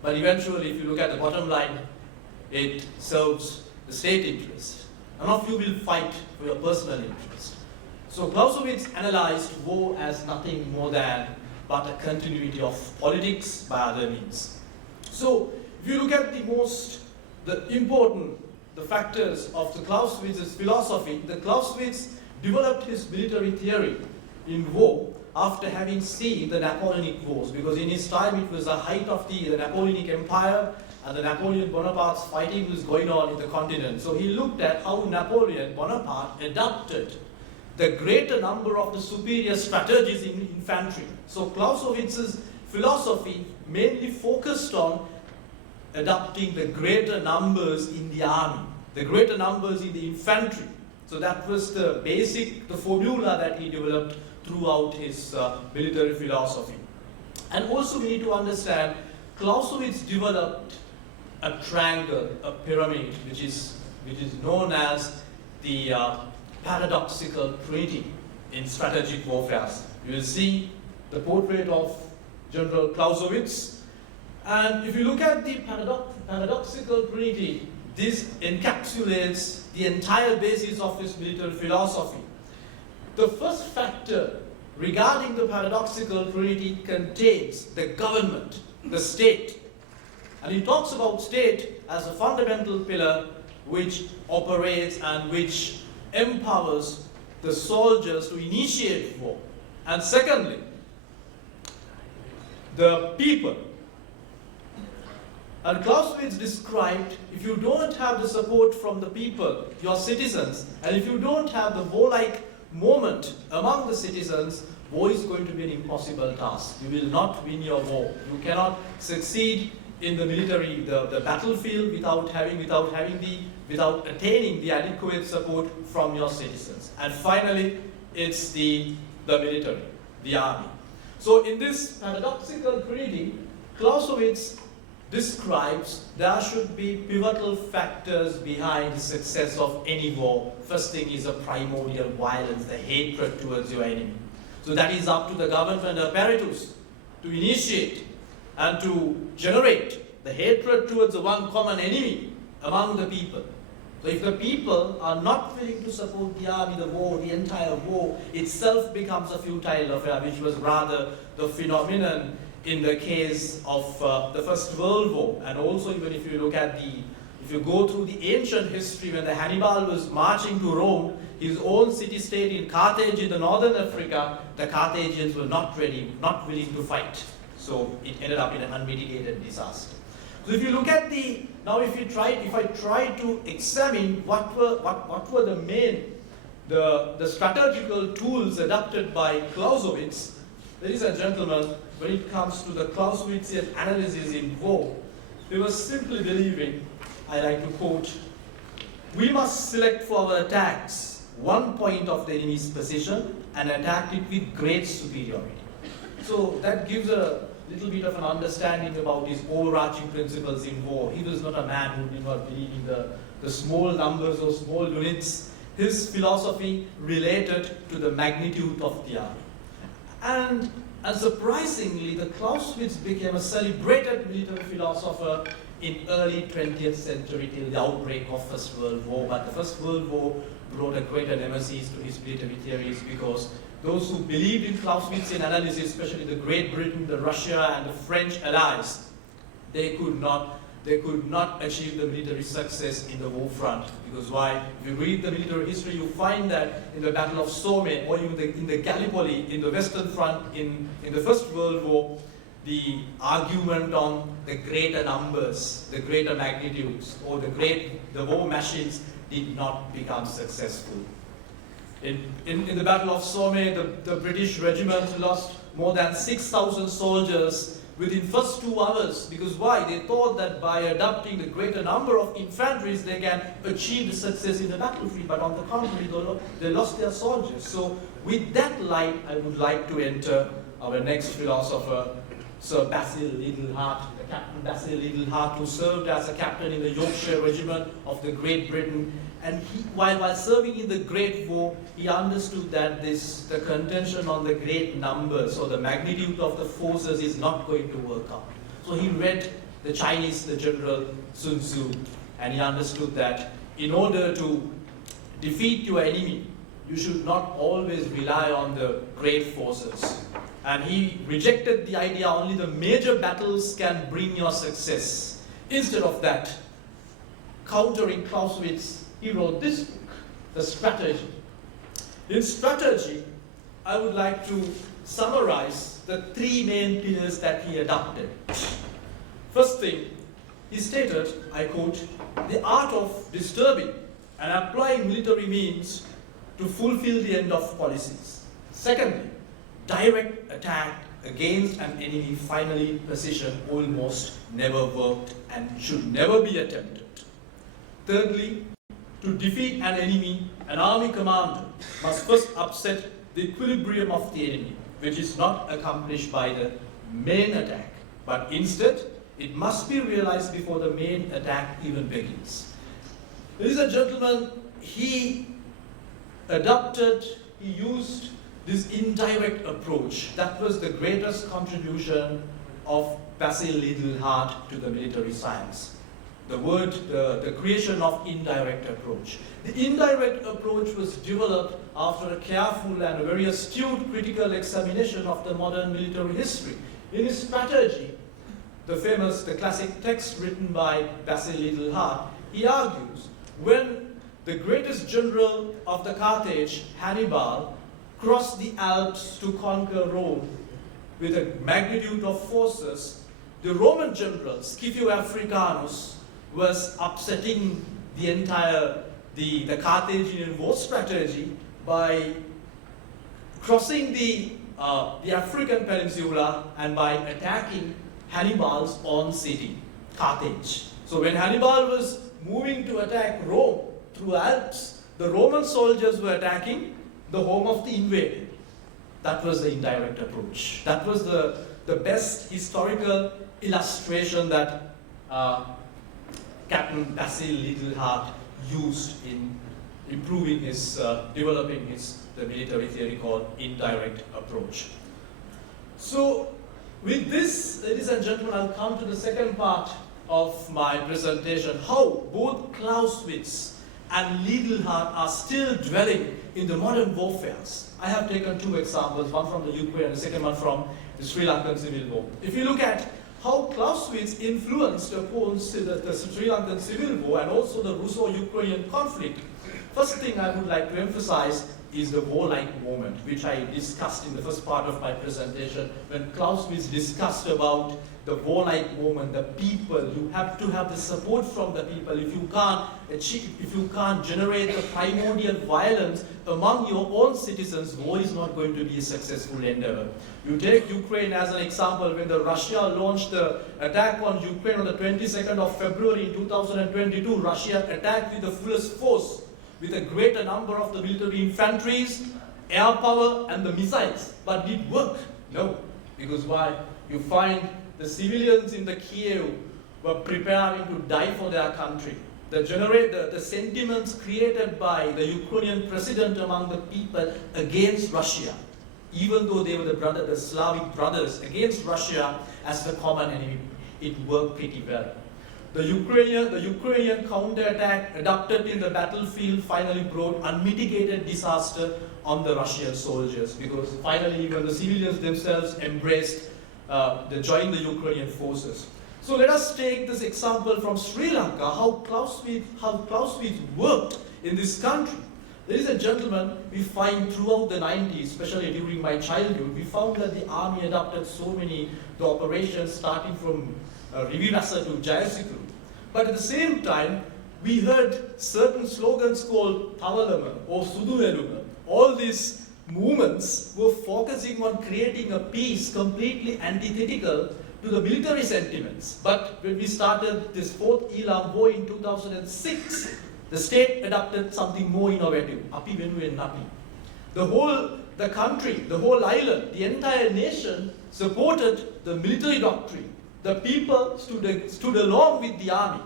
but eventually, if you look at the bottom line, it serves the state interest. None of you will fight for your personal interest. So Clausewitz analyzed war as nothing more than but a continuity of politics by other means. So if you look at the factors of the Clausewitz's philosophy, the Clausewitz developed his military theory in war after having seen the Napoleonic Wars, because in his time it was the height of the Napoleonic Empire, and the Napoleon Bonaparte's fighting was going on in the continent. So he looked at how Napoleon Bonaparte adopted the greater number of the superior strategies in infantry. So Clausewitz's philosophy mainly focused on adopting the greater numbers in the army, the greater numbers in the infantry. So that was the formula that he developed throughout his military philosophy. And also we need to understand, Clausewitz developed a triangle, a pyramid, which is known as the paradoxical trinity in strategic warfare. You will see the portrait of General Clausewitz. And if you look at the paradoxical trinity, this encapsulates the entire basis of his military philosophy. The first factor regarding the paradoxical trinity contains the government, the state. And he talks about state as a fundamental pillar which operates and which empowers the soldiers to initiate war. And secondly, the people. And Clausewitz described, if you don't have the support from the people, your citizens, and if you don't have the warlike moment among the citizens, war is going to be an impossible task. You will not win your war. You cannot succeed in the military, the battlefield without attaining the adequate support from your citizens. And finally, it's the military, the army. So in this paradoxical trinity, Clausewitz describes there should be pivotal factors behind the success of any war. First thing is a primordial violence, the hatred towards your enemy. So that is up to the government apparatus to initiate and to generate the hatred towards the one common enemy among the people. So if the people are not willing to support the army, the war, the entire war itself becomes a futile affair, which was rather the phenomenon in the case of the First World War. And also even if you look at if you go through the ancient history, when the Hannibal was marching to Rome, his own city-state in Carthage in the northern Africa, the Carthaginians were not ready, not willing to fight. So it ended up in an unmitigated disaster. So if you look at if I try to examine what were the main, the strategical tools adopted by Clausewitz, ladies and gentlemen, when it comes to the Clausewitzian analysis in war, they were simply believing, I like to quote, we must select for our attacks one point of the enemy's position and attack it with great superiority. So that gives a little bit of an understanding about his overarching principles in war. He was not a man who did not believe in the small numbers or small units. His philosophy related to the magnitude of the army. And And surprisingly, the Clausewitz became a celebrated military philosopher in early 20th century till the outbreak of First World War. But the First World War brought a greater nemesis to his military theories, because those who believed in Clausewitsian analysis, especially the Great Britain, the Russia and the French allies, they could not achieve the military success in the war front. Because why? If you read the military history, you find that in the Battle of Somme, or even in the Gallipoli, in the Western Front, in the First World War, the argument on the greater numbers, the greater magnitudes, or the war machines did not become successful. In the Battle of Somme, the British regiment lost more than 6,000 soldiers within first 2 hours. Because why? They thought that by adopting the greater number of infantry, they can achieve the success in the battlefield. But on the contrary, they lost their soldiers. So with that light, I would like to enter our next philosopher, Sir Basil Liddle Hart, the Captain Basil Liddle Hart, who served as a captain in the Yorkshire Regiment of the Great Britain. And while serving in the Great War, he understood that the contention on the great numbers or the magnitude of the forces is not going to work out. So he read the general Sun Tzu, and he understood that in order to defeat your enemy, you should not always rely on the great forces. And he rejected the idea only the major battles can bring your success. Instead of that, countering Clausewitz, he wrote this book, The Strategy. In Strategy, I would like to summarize the 3 main pillars that he adopted. First thing, he stated, I quote, the art of disturbing and applying military means to fulfill the end of policies. Secondly, direct attack against an enemy finally position almost never worked and should never be attempted. Thirdly, to defeat an enemy, an army commander must first upset the equilibrium of the enemy, which is not accomplished by the main attack, but instead it must be realized before the main attack even begins. Ladies and gentlemen, he used this indirect approach. That was the greatest contribution of Basil Liddle Hart to the military science. The creation of indirect approach. The indirect approach was developed after a careful and a very astute critical examination of the modern military history. In his Strategy, the classic text written by Basil Liddle Hart, he argues, when the greatest general of the Carthage, Hannibal, crossed the Alps to conquer Rome with a magnitude of forces, the Roman general, Scipio Africanus, was upsetting the Carthaginian war strategy by crossing the African peninsula and by attacking Hannibal's own city, Carthage. So when Hannibal was moving to attack Rome through Alps, the Roman soldiers were attacking the home of the invader. That was the indirect approach. That was the best historical illustration that Captain Basil Liddle Hart used in developing the military theory called indirect approach. So with this, ladies and gentlemen, I'll come to the second part of my presentation, how both Clausewitz and Liddle Hart are still dwelling in the modern warfares. I have taken 2 examples, one from the Ukraine and the second one from the Sri Lankan Civil War. If you look at how Clausewitz influenced upon the Sri Lankan Civil War and also the Russo-Ukrainian conflict, first thing I would like to emphasize is the warlike moment, which I discussed in the first part of my presentation. When Clausewitz discussed about the warlike moment, the people, you have to have the support from the people. If you can't generate the primordial violence among your own citizens, war is not going to be a successful endeavor. You take Ukraine as an example. When Russia launched the attack on Ukraine on the 22nd of February in 2022, Russia attacked with the fullest force, with a greater number of the military infantries, air power, and the missiles. But did it work? No. Because why? You find the civilians in the Kiev were preparing to die for their country. The sentiments created by the Ukrainian president among the people against Russia even though they were the Slavic brothers against Russia as the common enemy. It worked pretty well. The Ukrainian counterattack adopted in the battlefield finally brought unmitigated disaster on the Russian soldiers, because finally even the civilians themselves embraced joined the Ukrainian forces. So let us take this example from Sri Lanka, how Clausewitz worked in this country. Ladies and gentlemen, we find throughout the 90s, especially during my childhood, we found that the army adopted the operations starting from Resurgence to Jayasuriya. But at the same time, we heard certain slogans called Tavalama or Suduleluma. All these movements were focusing on creating a peace completely antithetical to the military sentiments. But when we started this fourth Eelam war in 2006, the state adopted something more innovative, Api Venu and Napi. The country, the whole island, the entire nation supported the military doctrine. The people stood along with the army.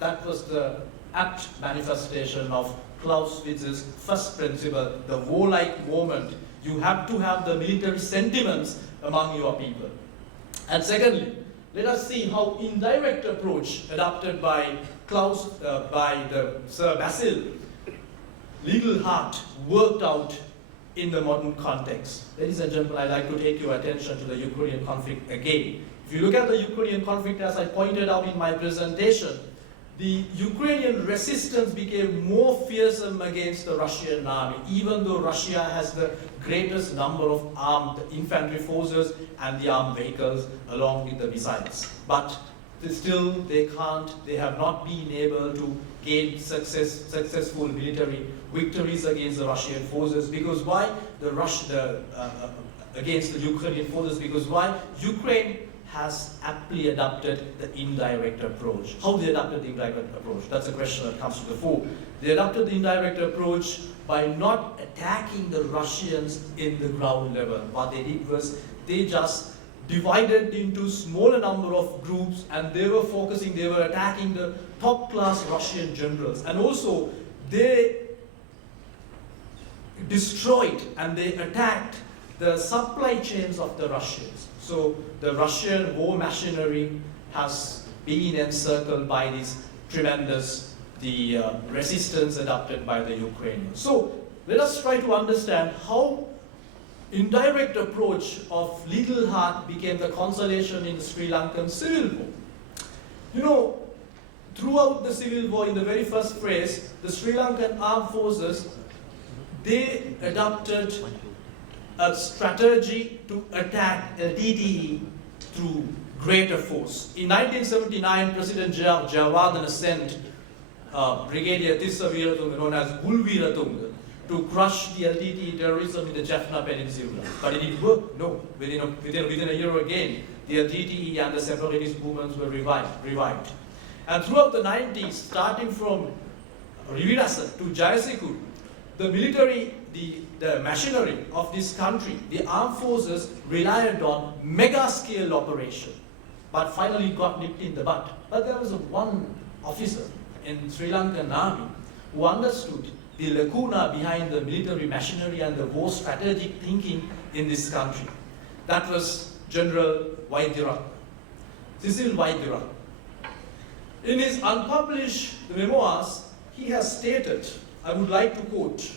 That was the apt manifestation of Clausewitz's first principle, the warlike moment. You have to have the military sentiments among your people. And secondly, let us see how indirect approach adopted by the Sir Basil, Liddle, Hart, worked out in the modern context. Ladies and gentlemen, I'd like to take your attention to the Ukrainian conflict again. If you look at the Ukrainian conflict, as I pointed out in my presentation, the Ukrainian resistance became more fearsome against the Russian army, even though Russia has the greatest number of armed infantry forces and the armed vehicles along with the missiles. But still, they have not been able to gain successful military victories against the Russian forces. Because why? Against the Ukrainian forces, because why? Ukraine has aptly adopted the indirect approach. How they adopted the indirect approach? That's a question that comes to the fore. They adopted the indirect approach by not attacking the Russians in the ground level. What they did was they just divided into smaller number of groups, and they were attacking the top-class Russian generals. And also, they destroyed and they attacked the supply chains of the Russians. So the Russian war machinery has been encircled by this tremendous resistance adopted by the Ukrainians. So let us try to understand how indirect approach of Liddle, Hart became the consolation in the Sri Lankan civil war. You know, throughout the civil war, in the very first phase, the Sri Lankan armed forces, they adopted a strategy to attack LTTE through greater force. In 1979, President Jayaratne sent Brigadier Tissa Wijetunge, known as Wijetunge, to crush the LTTE terrorism in the Jaffna Peninsula. But it didn't work. No. Within a year again, the LTTE and the separatist movements were revived. And throughout the 90s, starting from Resurgence to Jayasuriya, the military, the machinery of this country, the armed forces relied on mega-scale operation, but finally got nipped in the bud. But there was one officer in Sri Lankan army who understood the lacuna behind the military machinery and the war strategic thinking in this country. That was General Wijetunge, Cecil Wijetunge. In his unpublished memoirs, he has stated, I would like to quote,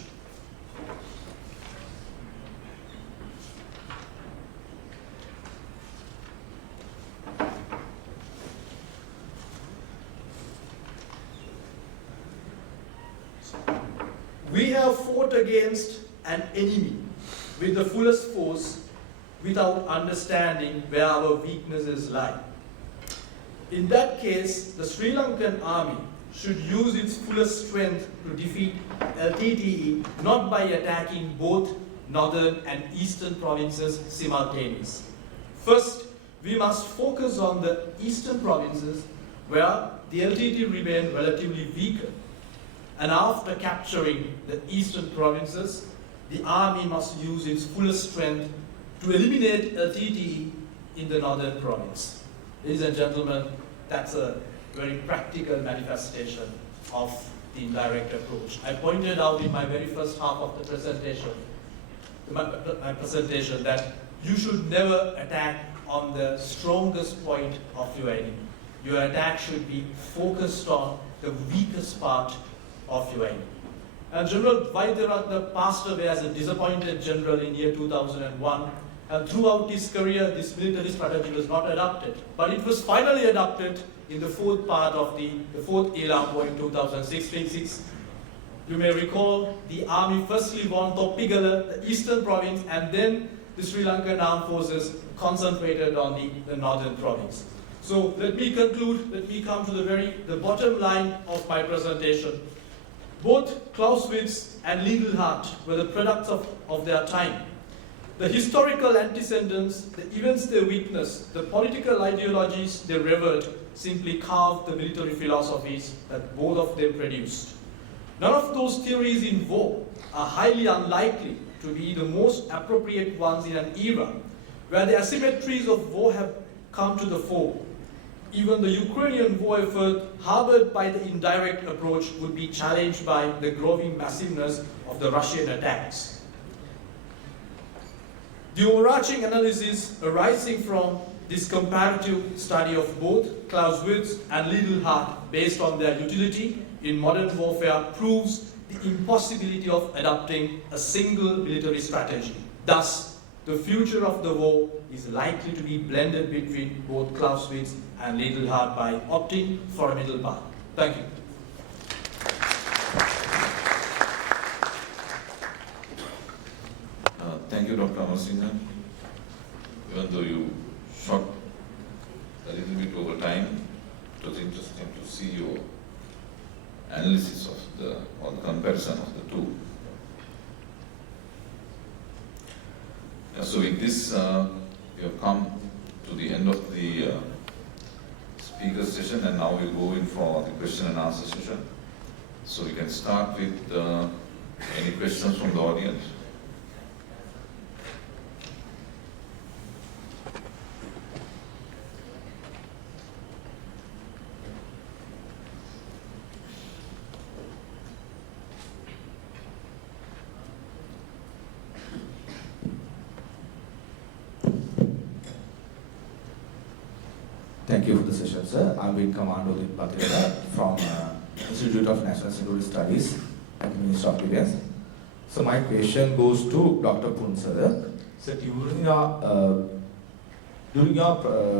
"We have fought against an enemy with the fullest force without understanding where our weaknesses lie. In that case, the Sri Lankan army should use its fullest strength to defeat LTTE, not by attacking both northern and eastern provinces simultaneously. First, we must focus on the eastern provinces where the LTTE remained relatively weaker. And after capturing the eastern provinces, the army must use its fullest strength to eliminate LTTE in the northern province." Ladies and gentlemen, that's a very practical manifestation of the indirect approach. I pointed out in my very first half of the presentation, my presentation that you should never attack on the strongest point of your enemy. Your attack should be focused on the weakest part of your enemy. And General Wijetunge passed away as a disappointed general in year 2001. And throughout his career, this military strategy was not adopted. But it was finally adopted in the fourth part of the fourth Eelam war in 2006. You may recall the army firstly won Toppigala, the eastern province, and then the Sri Lankan armed forces concentrated on the northern province. So let me conclude, let me come to the bottom line of my presentation. Both Clausewitz and Liddle Hart were the products of their time. The historical antecedents, the events they witnessed, the political ideologies they revered simply carved the military philosophies that both of them produced. None of those theories in war are highly unlikely to be the most appropriate ones in an era where the asymmetries of war have come to the fore. Even the Ukrainian war effort, harbored by the indirect approach, would be challenged by the growing massiveness of the Russian attacks. The overarching analysis arising from this comparative study of both Clausewitz and Liddle Hart, based on their utility in modern warfare, proves the impossibility of adopting a single military strategy. Thus, the future of the war is likely to be blended between both Clausewitz and Liddle Hart by opting for a middle path. Thank you. Thank you, Dr. Amarasinghe. Even though you shot a little bit over time, it was interesting to see your analysis of or the comparison of the two. So with this, we have come to the end of the speaker session, and now we'll go in for the question and answer session. So we can start with any questions from the audience. Thank you for the session, sir. I'm in command of the from Institute of National Security Studies at the Ministry of Defense. So my question goes to Dr. Punsada. So during your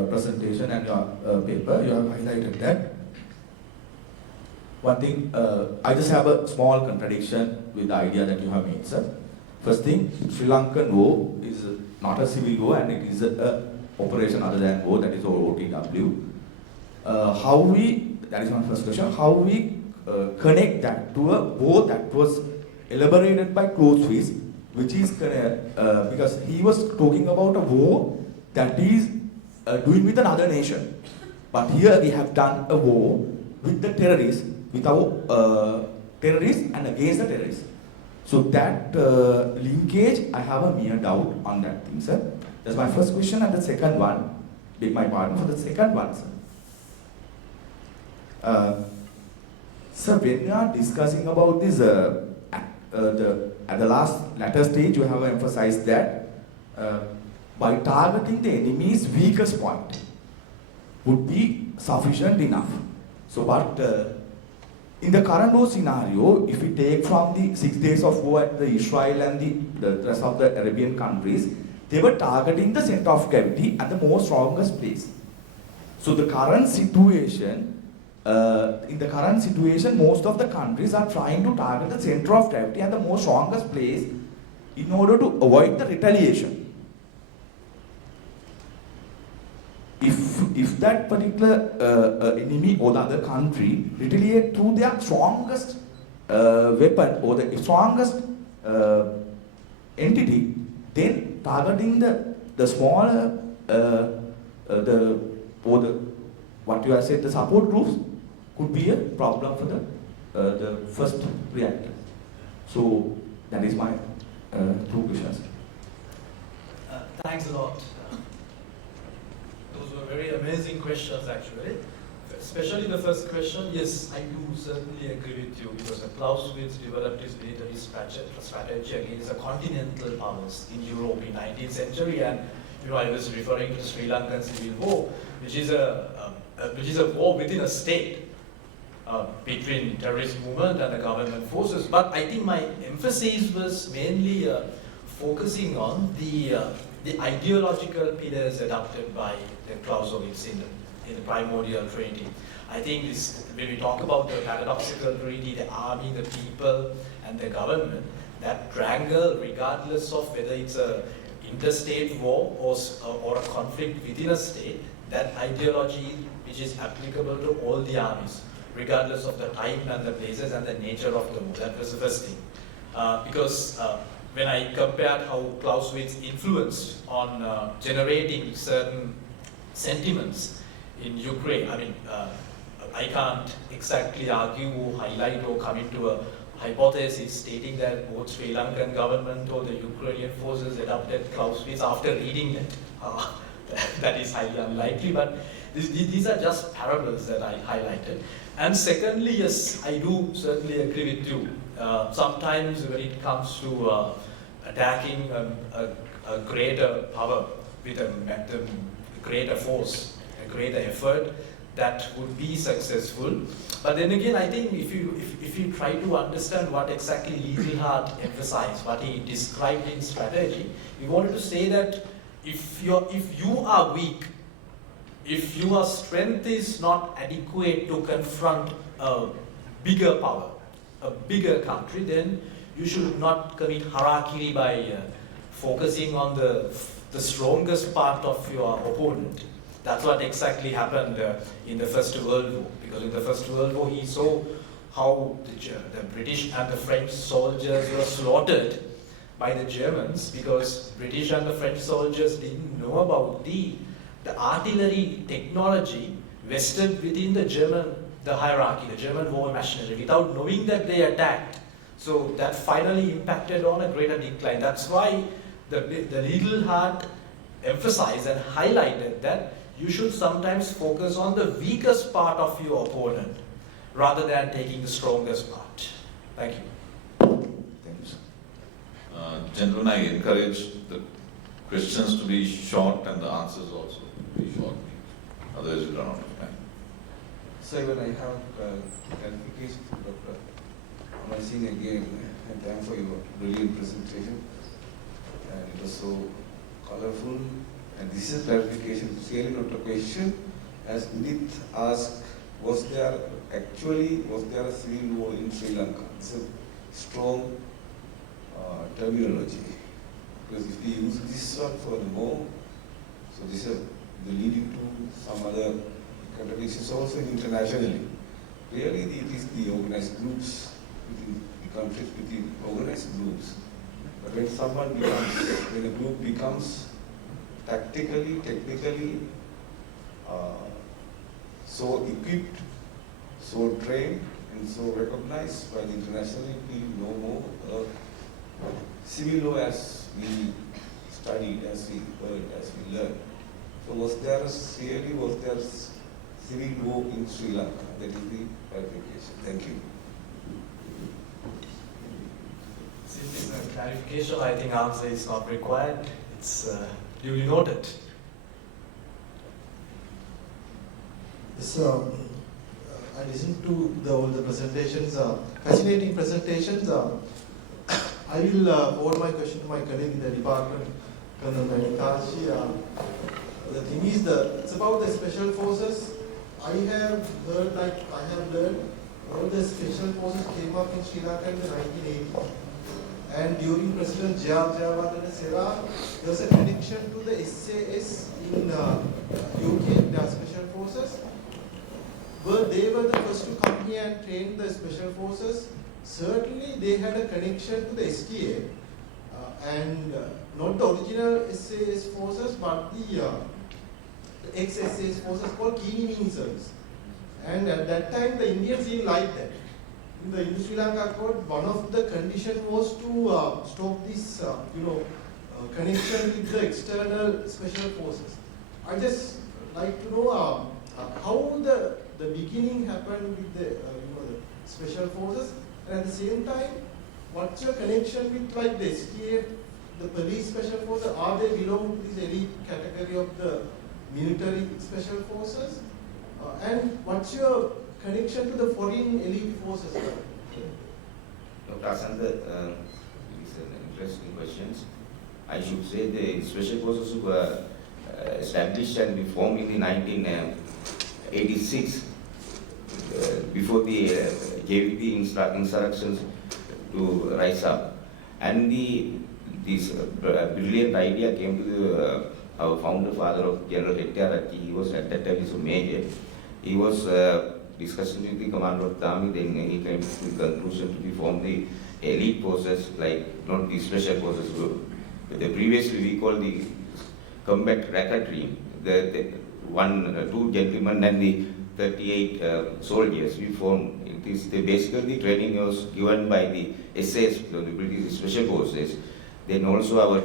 presentation and your paper, you have highlighted that one thing. I just have a small contradiction with the idea that you have made, sir. First thing, Sri Lankan war is not a civil war, and it is a operation other than war, that is OTW. That is my first question, how we connect that to a war that was elaborated by Clausewitz, which is, because he was talking about a war that is doing with another nation. But here we have done a war with the terrorists, with our terrorists and against the terrorists. So that linkage, I have a mere doubt on that thing, sir. That's my first question. And the second one, beg my pardon for the second one, sir. Sir, when we are discussing about this, at the latter stage, you have emphasized that by targeting the enemy's weakest point would be sufficient enough. So, but in the current war scenario, if we take from the 6 days of war at the Israel and the rest of the Arabian countries, they were targeting the center of gravity at the most strongest place. So the current situation, in the current situation, most of the countries are trying to target the center of gravity at the most strongest place in order to avoid the retaliation. If that particular enemy or the other country retaliate through their strongest weapon or the strongest entity, then targeting the smaller what you have said, the support groups could be a problem for the first reactor. So that is my two questions. Thanks a lot. Those were very amazing questions, actually. Especially the first question, yes, I do certainly agree with you because Clausewitz developed his military strategy against the continental powers in Europe in 19th century, and I was referring to the Sri Lankan Civil War, which is a war within a state between terrorist movement and the government forces. But I think my emphasis was mainly focusing on the ideological pillars adopted by the Clausewitz in the primordial trinity. I think when we talk about the paradoxical trinity, the army, the people, and the government, that triangle, regardless of whether it's a interstate war or a conflict within a state, that ideology which is applicable to all the armies, regardless of the time and the places and the nature of the war. That was the first thing. Because when I compared how Clausewitz influenced on generating certain sentiments in Ukraine, I mean, I can't exactly argue or highlight or come into a hypothesis stating that both Sri Lankan government or the Ukrainian forces adopted Clausewitz after reading it. That is highly unlikely, but these are just parables that I highlighted. And secondly, yes, I do certainly agree with you. Sometimes when it comes to attacking a greater power with a greater force, a greater effort, that would be successful. But then again, I think if you try to understand what exactly Liddle Hart emphasized, what he described in strategy, he wanted to say that if you are weak, if your strength is not adequate to confront a bigger power, a bigger country, then you should not commit harakiri by focusing on the strongest part of your opponent. That's what exactly happened in the First World War. Because in the First World War, he saw how the British and the French soldiers were slaughtered by the Germans, because British and the French soldiers didn't know about the artillery technology vested within the hierarchy, the German war machinery, without knowing that they attacked. So that finally impacted on a greater decline. That's why the Liddle Hart emphasized and highlighted that you should sometimes focus on the weakest part of your opponent rather than taking the strongest part. Thank you. Thank you, sir. Gentlemen, I encourage the questions to be short and the answers also to be short. Otherwise, we run out of time. So when I have clarification to Dr. Amarasinghe again, and thanks for your brilliant presentation. And it was so colorful. And this is clarification, it's really not a question. As Nith asked, was there a civil war in Sri Lanka? It's a strong terminology. Because if we use this one furthermore, so this is leading to some other contradictions also internationally. Really, it is the organized groups within the countries, within organized groups. But when when a group becomes tactically, technically, so equipped, so trained, and so recognized by the international, we no more civil law as we studied, as we heard, as we learned. So was there civil war in Sri Lanka? That is the clarification. Thank you. Since it's a clarification, I think answer is not required. It's duly noted. So, I listened to all the presentations, fascinating presentations. I will forward my question to my colleague in the department, Colonel Manikashi. The thing is, it's about the special forces. I have learned all the special forces came up in Sri Lanka in the 1980s. And during President Jayaratne's era, there was a prediction to the SAS in UK, the special forces. But they were the first to come here and train the special forces. Certainly, they had a connection to the STA, and not the original SAS forces, but the ex-SAS forces called Kini Mini Service. And at that time, the Indians didn't like that. In the Indo-Sri Lanka Accord, one of the conditions was to stop this, connection with the external special forces. I just like to know how the beginning happened with the the special forces, and at the same time, what's your connection with like the STF, the police special forces? Are they belong to this elite category of the military special forces? And what's your connection to the foreign elite forces? Dr. Asanda, these are interesting questions. I should say the special forces were established and formed in the 1986 before the JVP instructions to rise up. And this brilliant idea came to our founder father of General Rector. He was at that time a major. He was discussing with the commander of the army, then he came to the conclusion to form the elite forces, like not the special forces. Previously we called the combat repertory, the two gentlemen and the 38 soldiers we formed. It is basically the training was given by the SAS, the British Special Forces. Then also our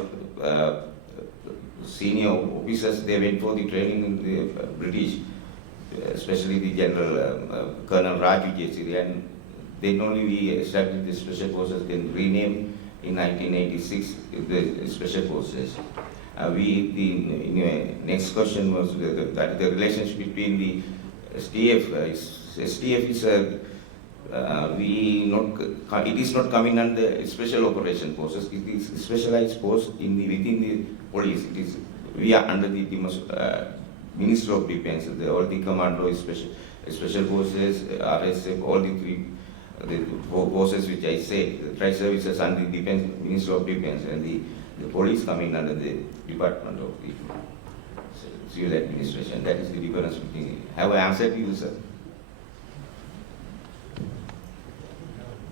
senior officers, they went for the training in the British, especially the General Colonel Wijetunge, and then only we established the Special Forces, then renamed in 1986 the Special Forces. The next question was the relationship between the STF. STF is it is not coming under Special Operation Forces. It is specialized force within the police. We are under the Minister of Defense. All the commando, special forces, RSF, all the three forces which I said, the tri-services under the Minister of Defense, and the police coming under the Department of the Civil Administration. That is the difference between. Have I answered you, sir?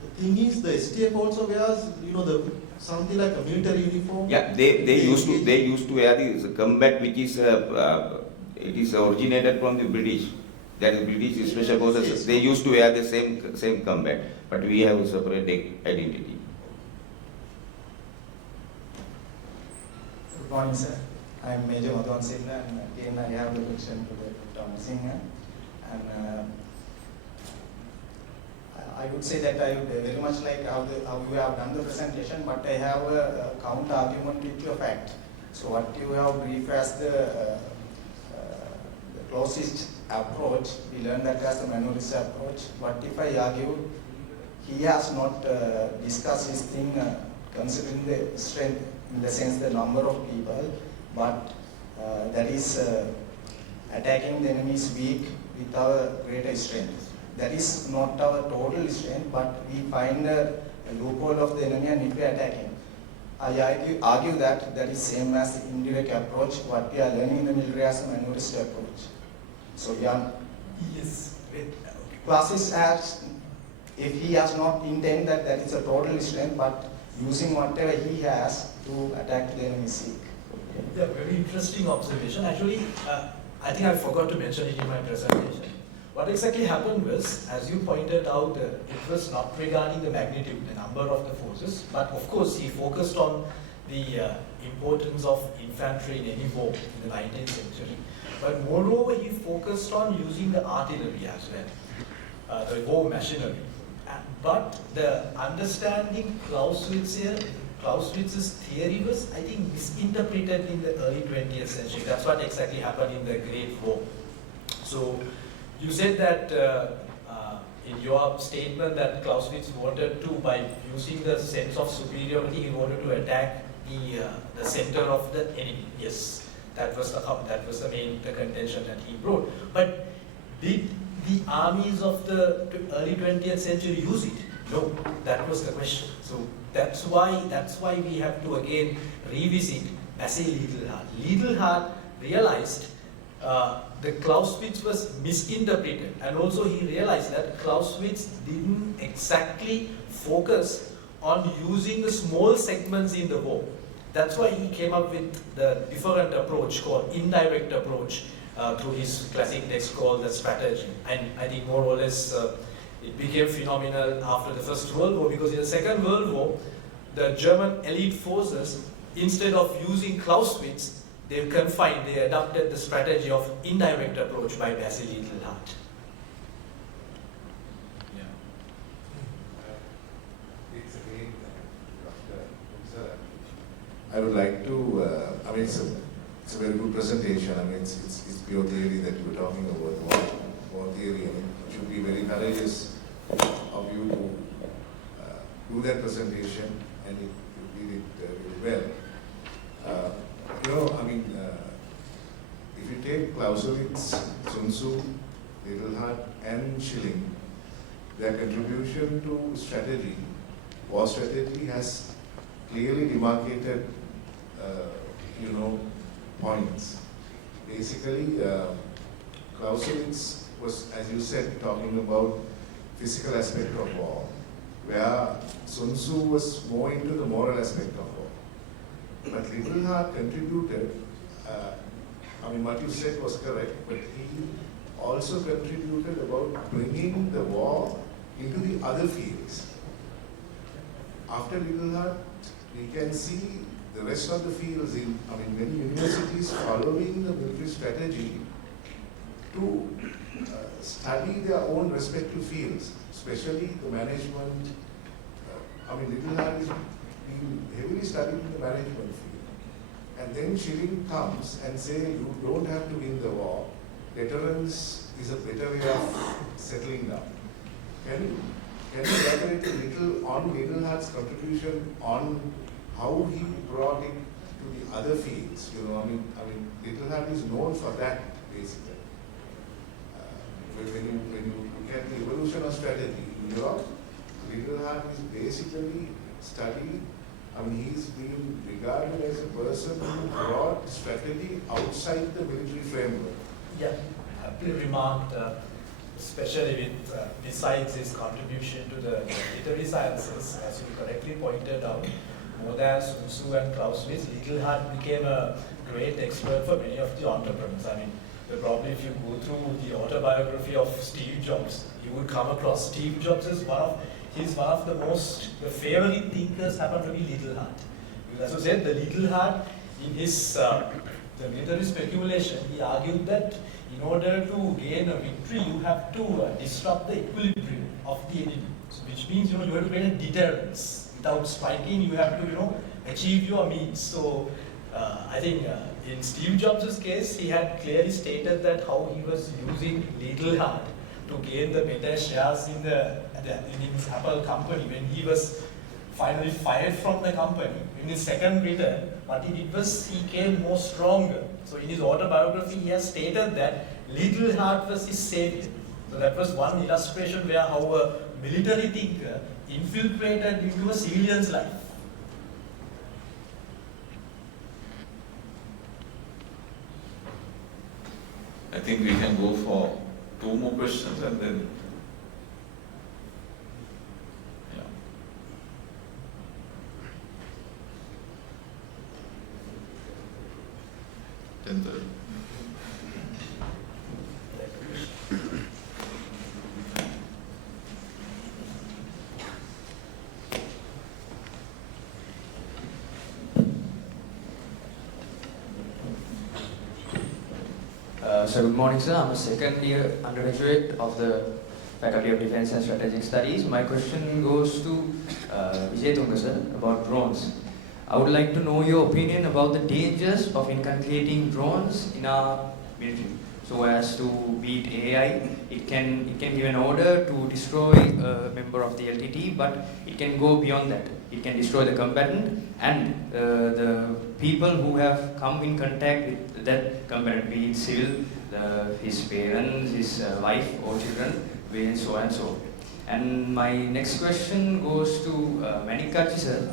The thing is, the STF also wears, something like a military uniform. Yeah, they used to wear the combat, which is it is originated from the British. That is British Special Forces. Yes. They used to wear the same combat, but we have a separate identity. Good morning, sir. I am Major Wanasinghe, and again I have the question to Dr. Wanasinghe. And I would say that I would very much like how you have done the presentation, but I have a counter argument with your fact. So what you have briefed as the Clausewitz approach, we learned that as the minority approach. What if I argue he has not discussed his thing considering the strength, in the sense the number of people, but that is attacking the enemy's weak with our greater strength. That is not our total strength, but we find a loophole of the enemy and if we attack him. I argue that that is same as the indirect approach, what we are learning in the military as a minority approach. So yeah, Yes. Clausewitz acts, if he has not intended that that is a total strength, but using whatever he has to attack the enemy's seek. Yeah, very interesting observation. Actually, I think I forgot to mention it in my presentation. What exactly happened was, as you pointed out, it was not regarding the magnitude, the number of the forces, but of course he focused on the importance of infantry in any war in the 19th century. But moreover, he focused on using the artillery as well, the war machinery. But the understanding Clausewitz's theory was, I think, misinterpreted in the early 20th century. That's what exactly happened in the Great War. So you said that in your statement that Clausewitz wanted to, by using the sense of superiority, he wanted to attack the center of the enemy. Yes, that was the main contention that he brought. But did the armies of the early 20th century use it? No, that was the question. So that's why we have to again revisit Basil Hart. Hart realized the Clausewitz was misinterpreted, and also he realized that Clausewitz didn't exactly focus on using the small segments in the war. That's why he came up with the different approach called indirect approach through his classic text called the strategy. And I think more or less it became phenomenal after the First World War, because in the Second World War, the German elite forces, instead of using Clausewitz, they adopted the strategy of indirect approach by Basil Hart. I would like to, I mean, it's a very good presentation. I mean, it's pure theory that you were talking about, war theory. I mean, it should be very courageous of you to do that presentation, and you did it really well. You know, I mean, if you take Clausewitz, Sun Tzu, Liddle, Hart, and Schilling, their contribution to strategy, war strategy, has clearly demarcated, you know, points. Basically, Clausewitz was, as you said, talking about physical aspect of war, where Sun Tzu was more into the moral aspect of war. But Liddle Hart contributed, I mean, what you said was correct, but he also contributed about bringing the war into the other fields. After Liddle Hart, we can see the rest of the fields in, I mean, many universities following the military strategy to study their own respective fields, especially the management. I mean, Liddle Hart is being heavily studied in the management field. And then Schilling comes and says, you don't have to win the war. Deterrence is a better way of settling down. Can you elaborate a little on Liddle Hart's contribution on how he brought it to the other fields? You know, I mean, Liddle Hart is known for that, basically. When you look at the evolution of strategy in Europe, Liddle Hart is basically studied. I mean, he's been regarded as a person who brought strategy outside the military framework. Yeah, happily remarked, especially with, besides his contribution to the literary sciences, as you correctly pointed out, more than Sun Tzu and Clausewitz, Liddle Hart became a great expert for many of the entrepreneurs. I mean, probably if you go through the autobiography of Steve Jobs, you would come across Steve Jobs as he's one of the favorite thinkers happened to be Liddle Hart. As I said, the Liddle Hart, in his the military speculation, he argued that in order to gain a victory, you have to disrupt the equilibrium of the enemy. So, which means, you have to create a deterrence. Without striking, you have to, achieve your means. So, I think in Steve Jobs' case, he had clearly stated that how he was using Liddle Hart to gain the better shares in his Apple company when he was finally fired from the company. In his second return, what he did was he came more stronger. So in his autobiography, he has stated that Liddle Hart was his savior. So that was one illustration where how a military thinker infiltrated into a civilian's life. I think we can go for 2 more questions and then, yeah. Then the So good morning, sir. I'm a second year undergraduate of the Faculty of Defense and Strategic Studies. My question goes to Wijetunge, sir, about drones. I would like to know your opinion about the dangers of inculcating drones in our military. So as to beat AI, it can give an order to destroy a member of the LTT, but it can go beyond that. It can destroy the combatant and the people who have come in contact with that combatant, be it civil, his parents, his wife or children, and so on and so on. And my next question goes to MADCK, sir.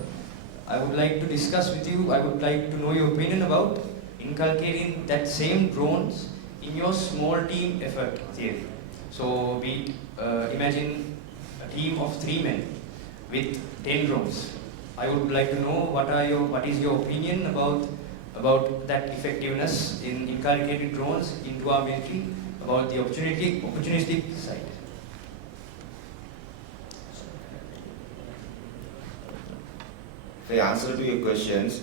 I would like to discuss with you, I would like to know your opinion about inculcating that same drones in your small team effort theory. So imagine a team of 3 men with 10 drones. I would like to know what is your opinion about that effectiveness in inculcating drones into our military, about the opportunistic side. The answer to your questions,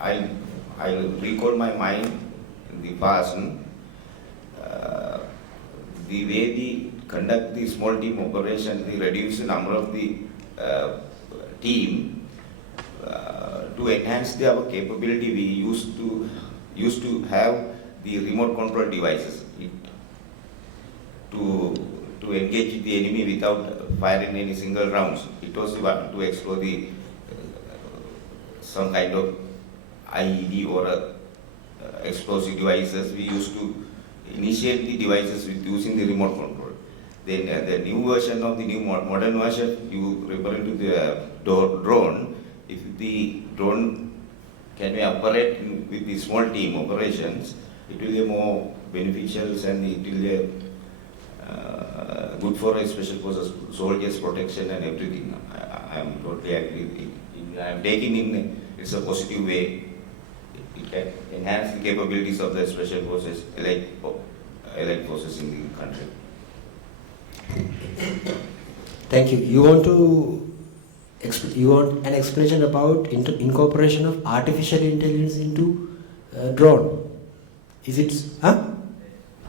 I recall my mind in the past, the way we conduct the small team operation, we reduce the number of the team to to enhance our capability, we used to have the remote control devices to engage the enemy without firing any single rounds. It was to explore the some kind of IED or explosive devices. We used to initiate the devices with using the remote control. Then the new version of the new modern version, you referring to the drone. If the drone can be operated with the small team operations, it will be more beneficial and it will be good for a special forces, soldiers protection and everything. I am totally agree. I am taking in it's a positive way. It can enhance the capabilities of the special forces, allied forces in the country. Thank you. You want an explanation about incorporation of artificial intelligence into drone? Is it?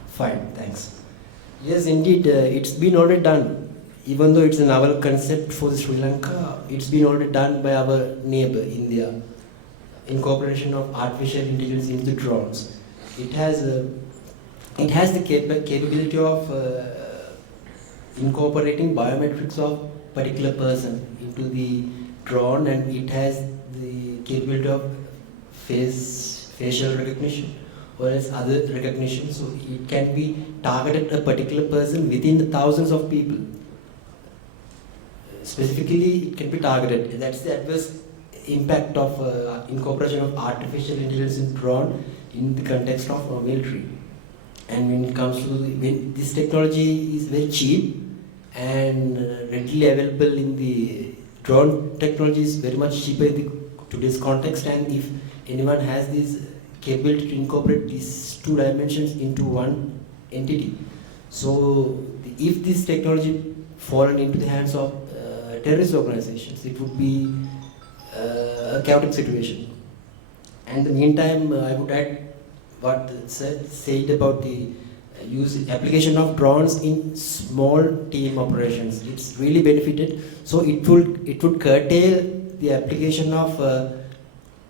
Fine. Thanks. Yes, indeed. It's been already done. Even though it's a novel concept for Sri Lanka, it's been already done by our neighbor India. Incorporation of artificial intelligence into drones. It has the capability of incorporating biometrics of particular person into the drone, and it has the capability of facial recognition or else other recognition, so it can be targeted a particular person within the thousands of people. Specifically, it can be targeted. That's the adverse impact of incorporation of artificial intelligence in drone in the context of military. And when it comes to when this technology is very cheap and readily available in the drone technology is very much cheaper in today's context, and if anyone has this capability to incorporate these two dimensions into one entity, so if this technology fallen into the hands of terrorist organizations, it would be a chaotic situation. And in the meantime, I would add what said about the application of drones in small team operations. It's really benefited. So it would curtail the application of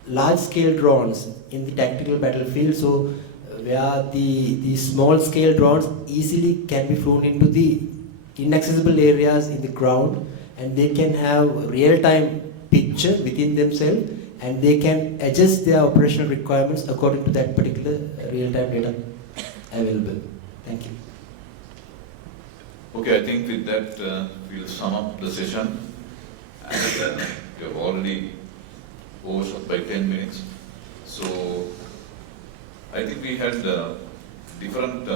large-scale drones in the tactical battlefield. So where the small-scale drones easily can be flown into the inaccessible areas in the ground, and they can have real-time picture within themselves, and they can adjust their operational requirements according to that particular real-time data available. Thank you. Okay, I think with that we'll sum up the session, and we have already overshot by 10 minutes. So I think we had different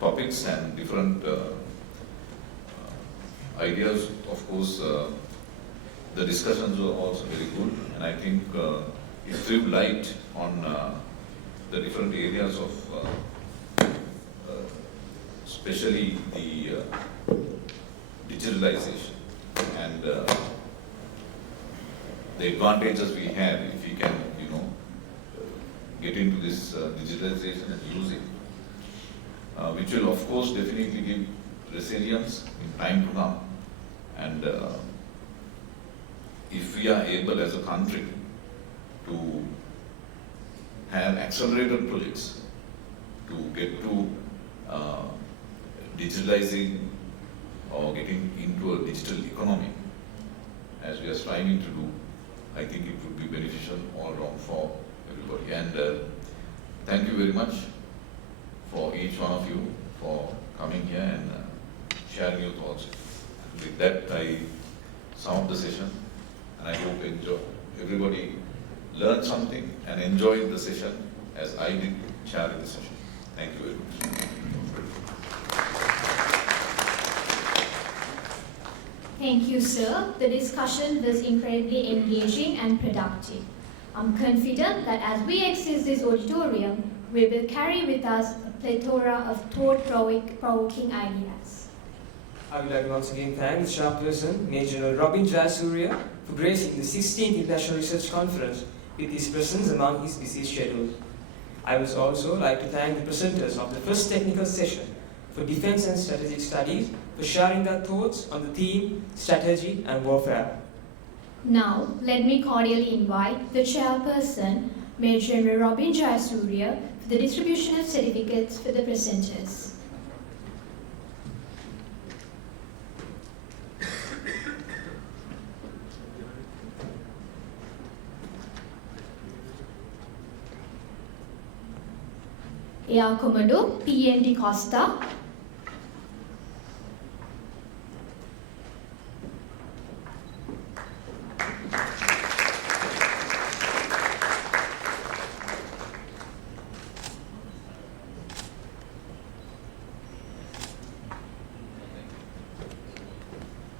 topics and different ideas. Of course, the discussions were also very good, and I think it threw light on the different areas of especially the digitalization and the advantages we have if we can, get into this digitalization and use it, which will of course definitely give resilience in time to come. And if we are able as a country to have accelerated projects to get to digitalizing or getting into a digital economy, as we are striving to do, I think it would be beneficial all around for everybody. And thank you very much for each one of you for coming here and sharing your thoughts. And with that, I sum up the session, and I hope everybody learned something and enjoyed the session as I did chairing the session. Thank you very much. Thank you, sir. The discussion was incredibly engaging and productive. I'm confident that as we exit this auditorium, we will carry with us a plethora of thought-provoking ideas. I would like to once again thank the Chairperson, Major General Robin Jayasuriya, for gracing the 16th International Research Conference with his presence among his busy schedule. I would also like to thank the presenters of the first technical session for Defense and Strategic Studies for sharing their thoughts on the theme, strategy and warfare. Now, let me cordially invite the Chairperson, Major General Robin Jayasuriya, for the distribution of certificates for the presenters. Air Commodore PND Costa,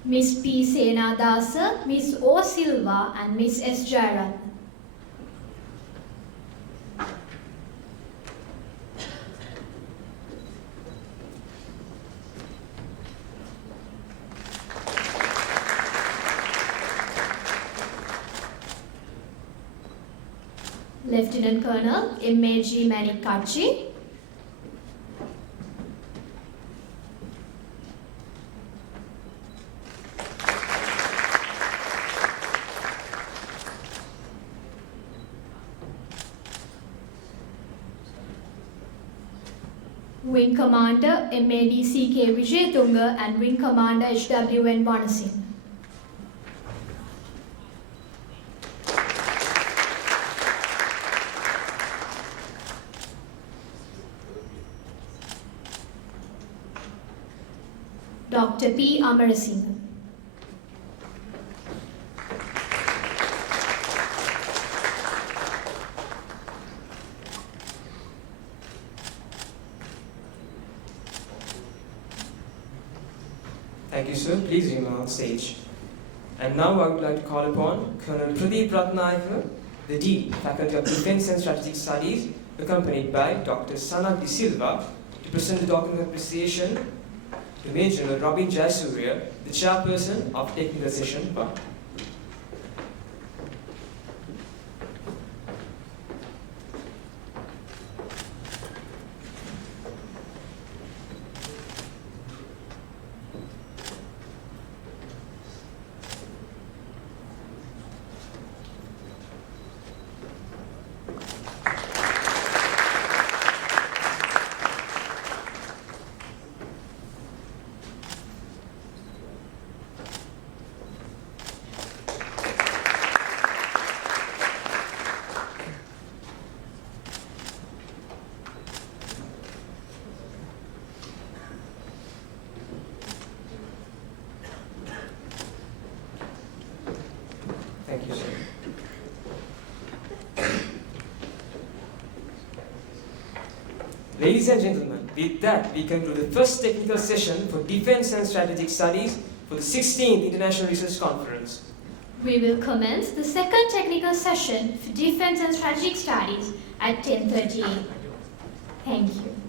Miss P. Senadasa, Miss O. Silva, and Miss S. Jayaratne. Lieutenant Colonel MADCK, Wing Commander MADCK Wijetunge and Wing Commander HWN Wanasinghe. Dr. P. Amarasinghe. Thank you, sir. Please remain on stage. And now I would like to call upon Colonel Pradeep Ratnayaka, the Dean, Faculty of Defense and Strategic Studies, accompanied by Dr. Sanagdi Silva, to present the document of appreciation to Major General Robin Jayasuriya, the Chairperson of Technical Session 1. Thank you, sir. Ladies and gentlemen, with that, we conclude the first technical session for Defense and Strategic Studies for the 16th International Research Conference. We will commence the second technical session for Defense and Strategic Studies at 10:30 a.m. Thank you.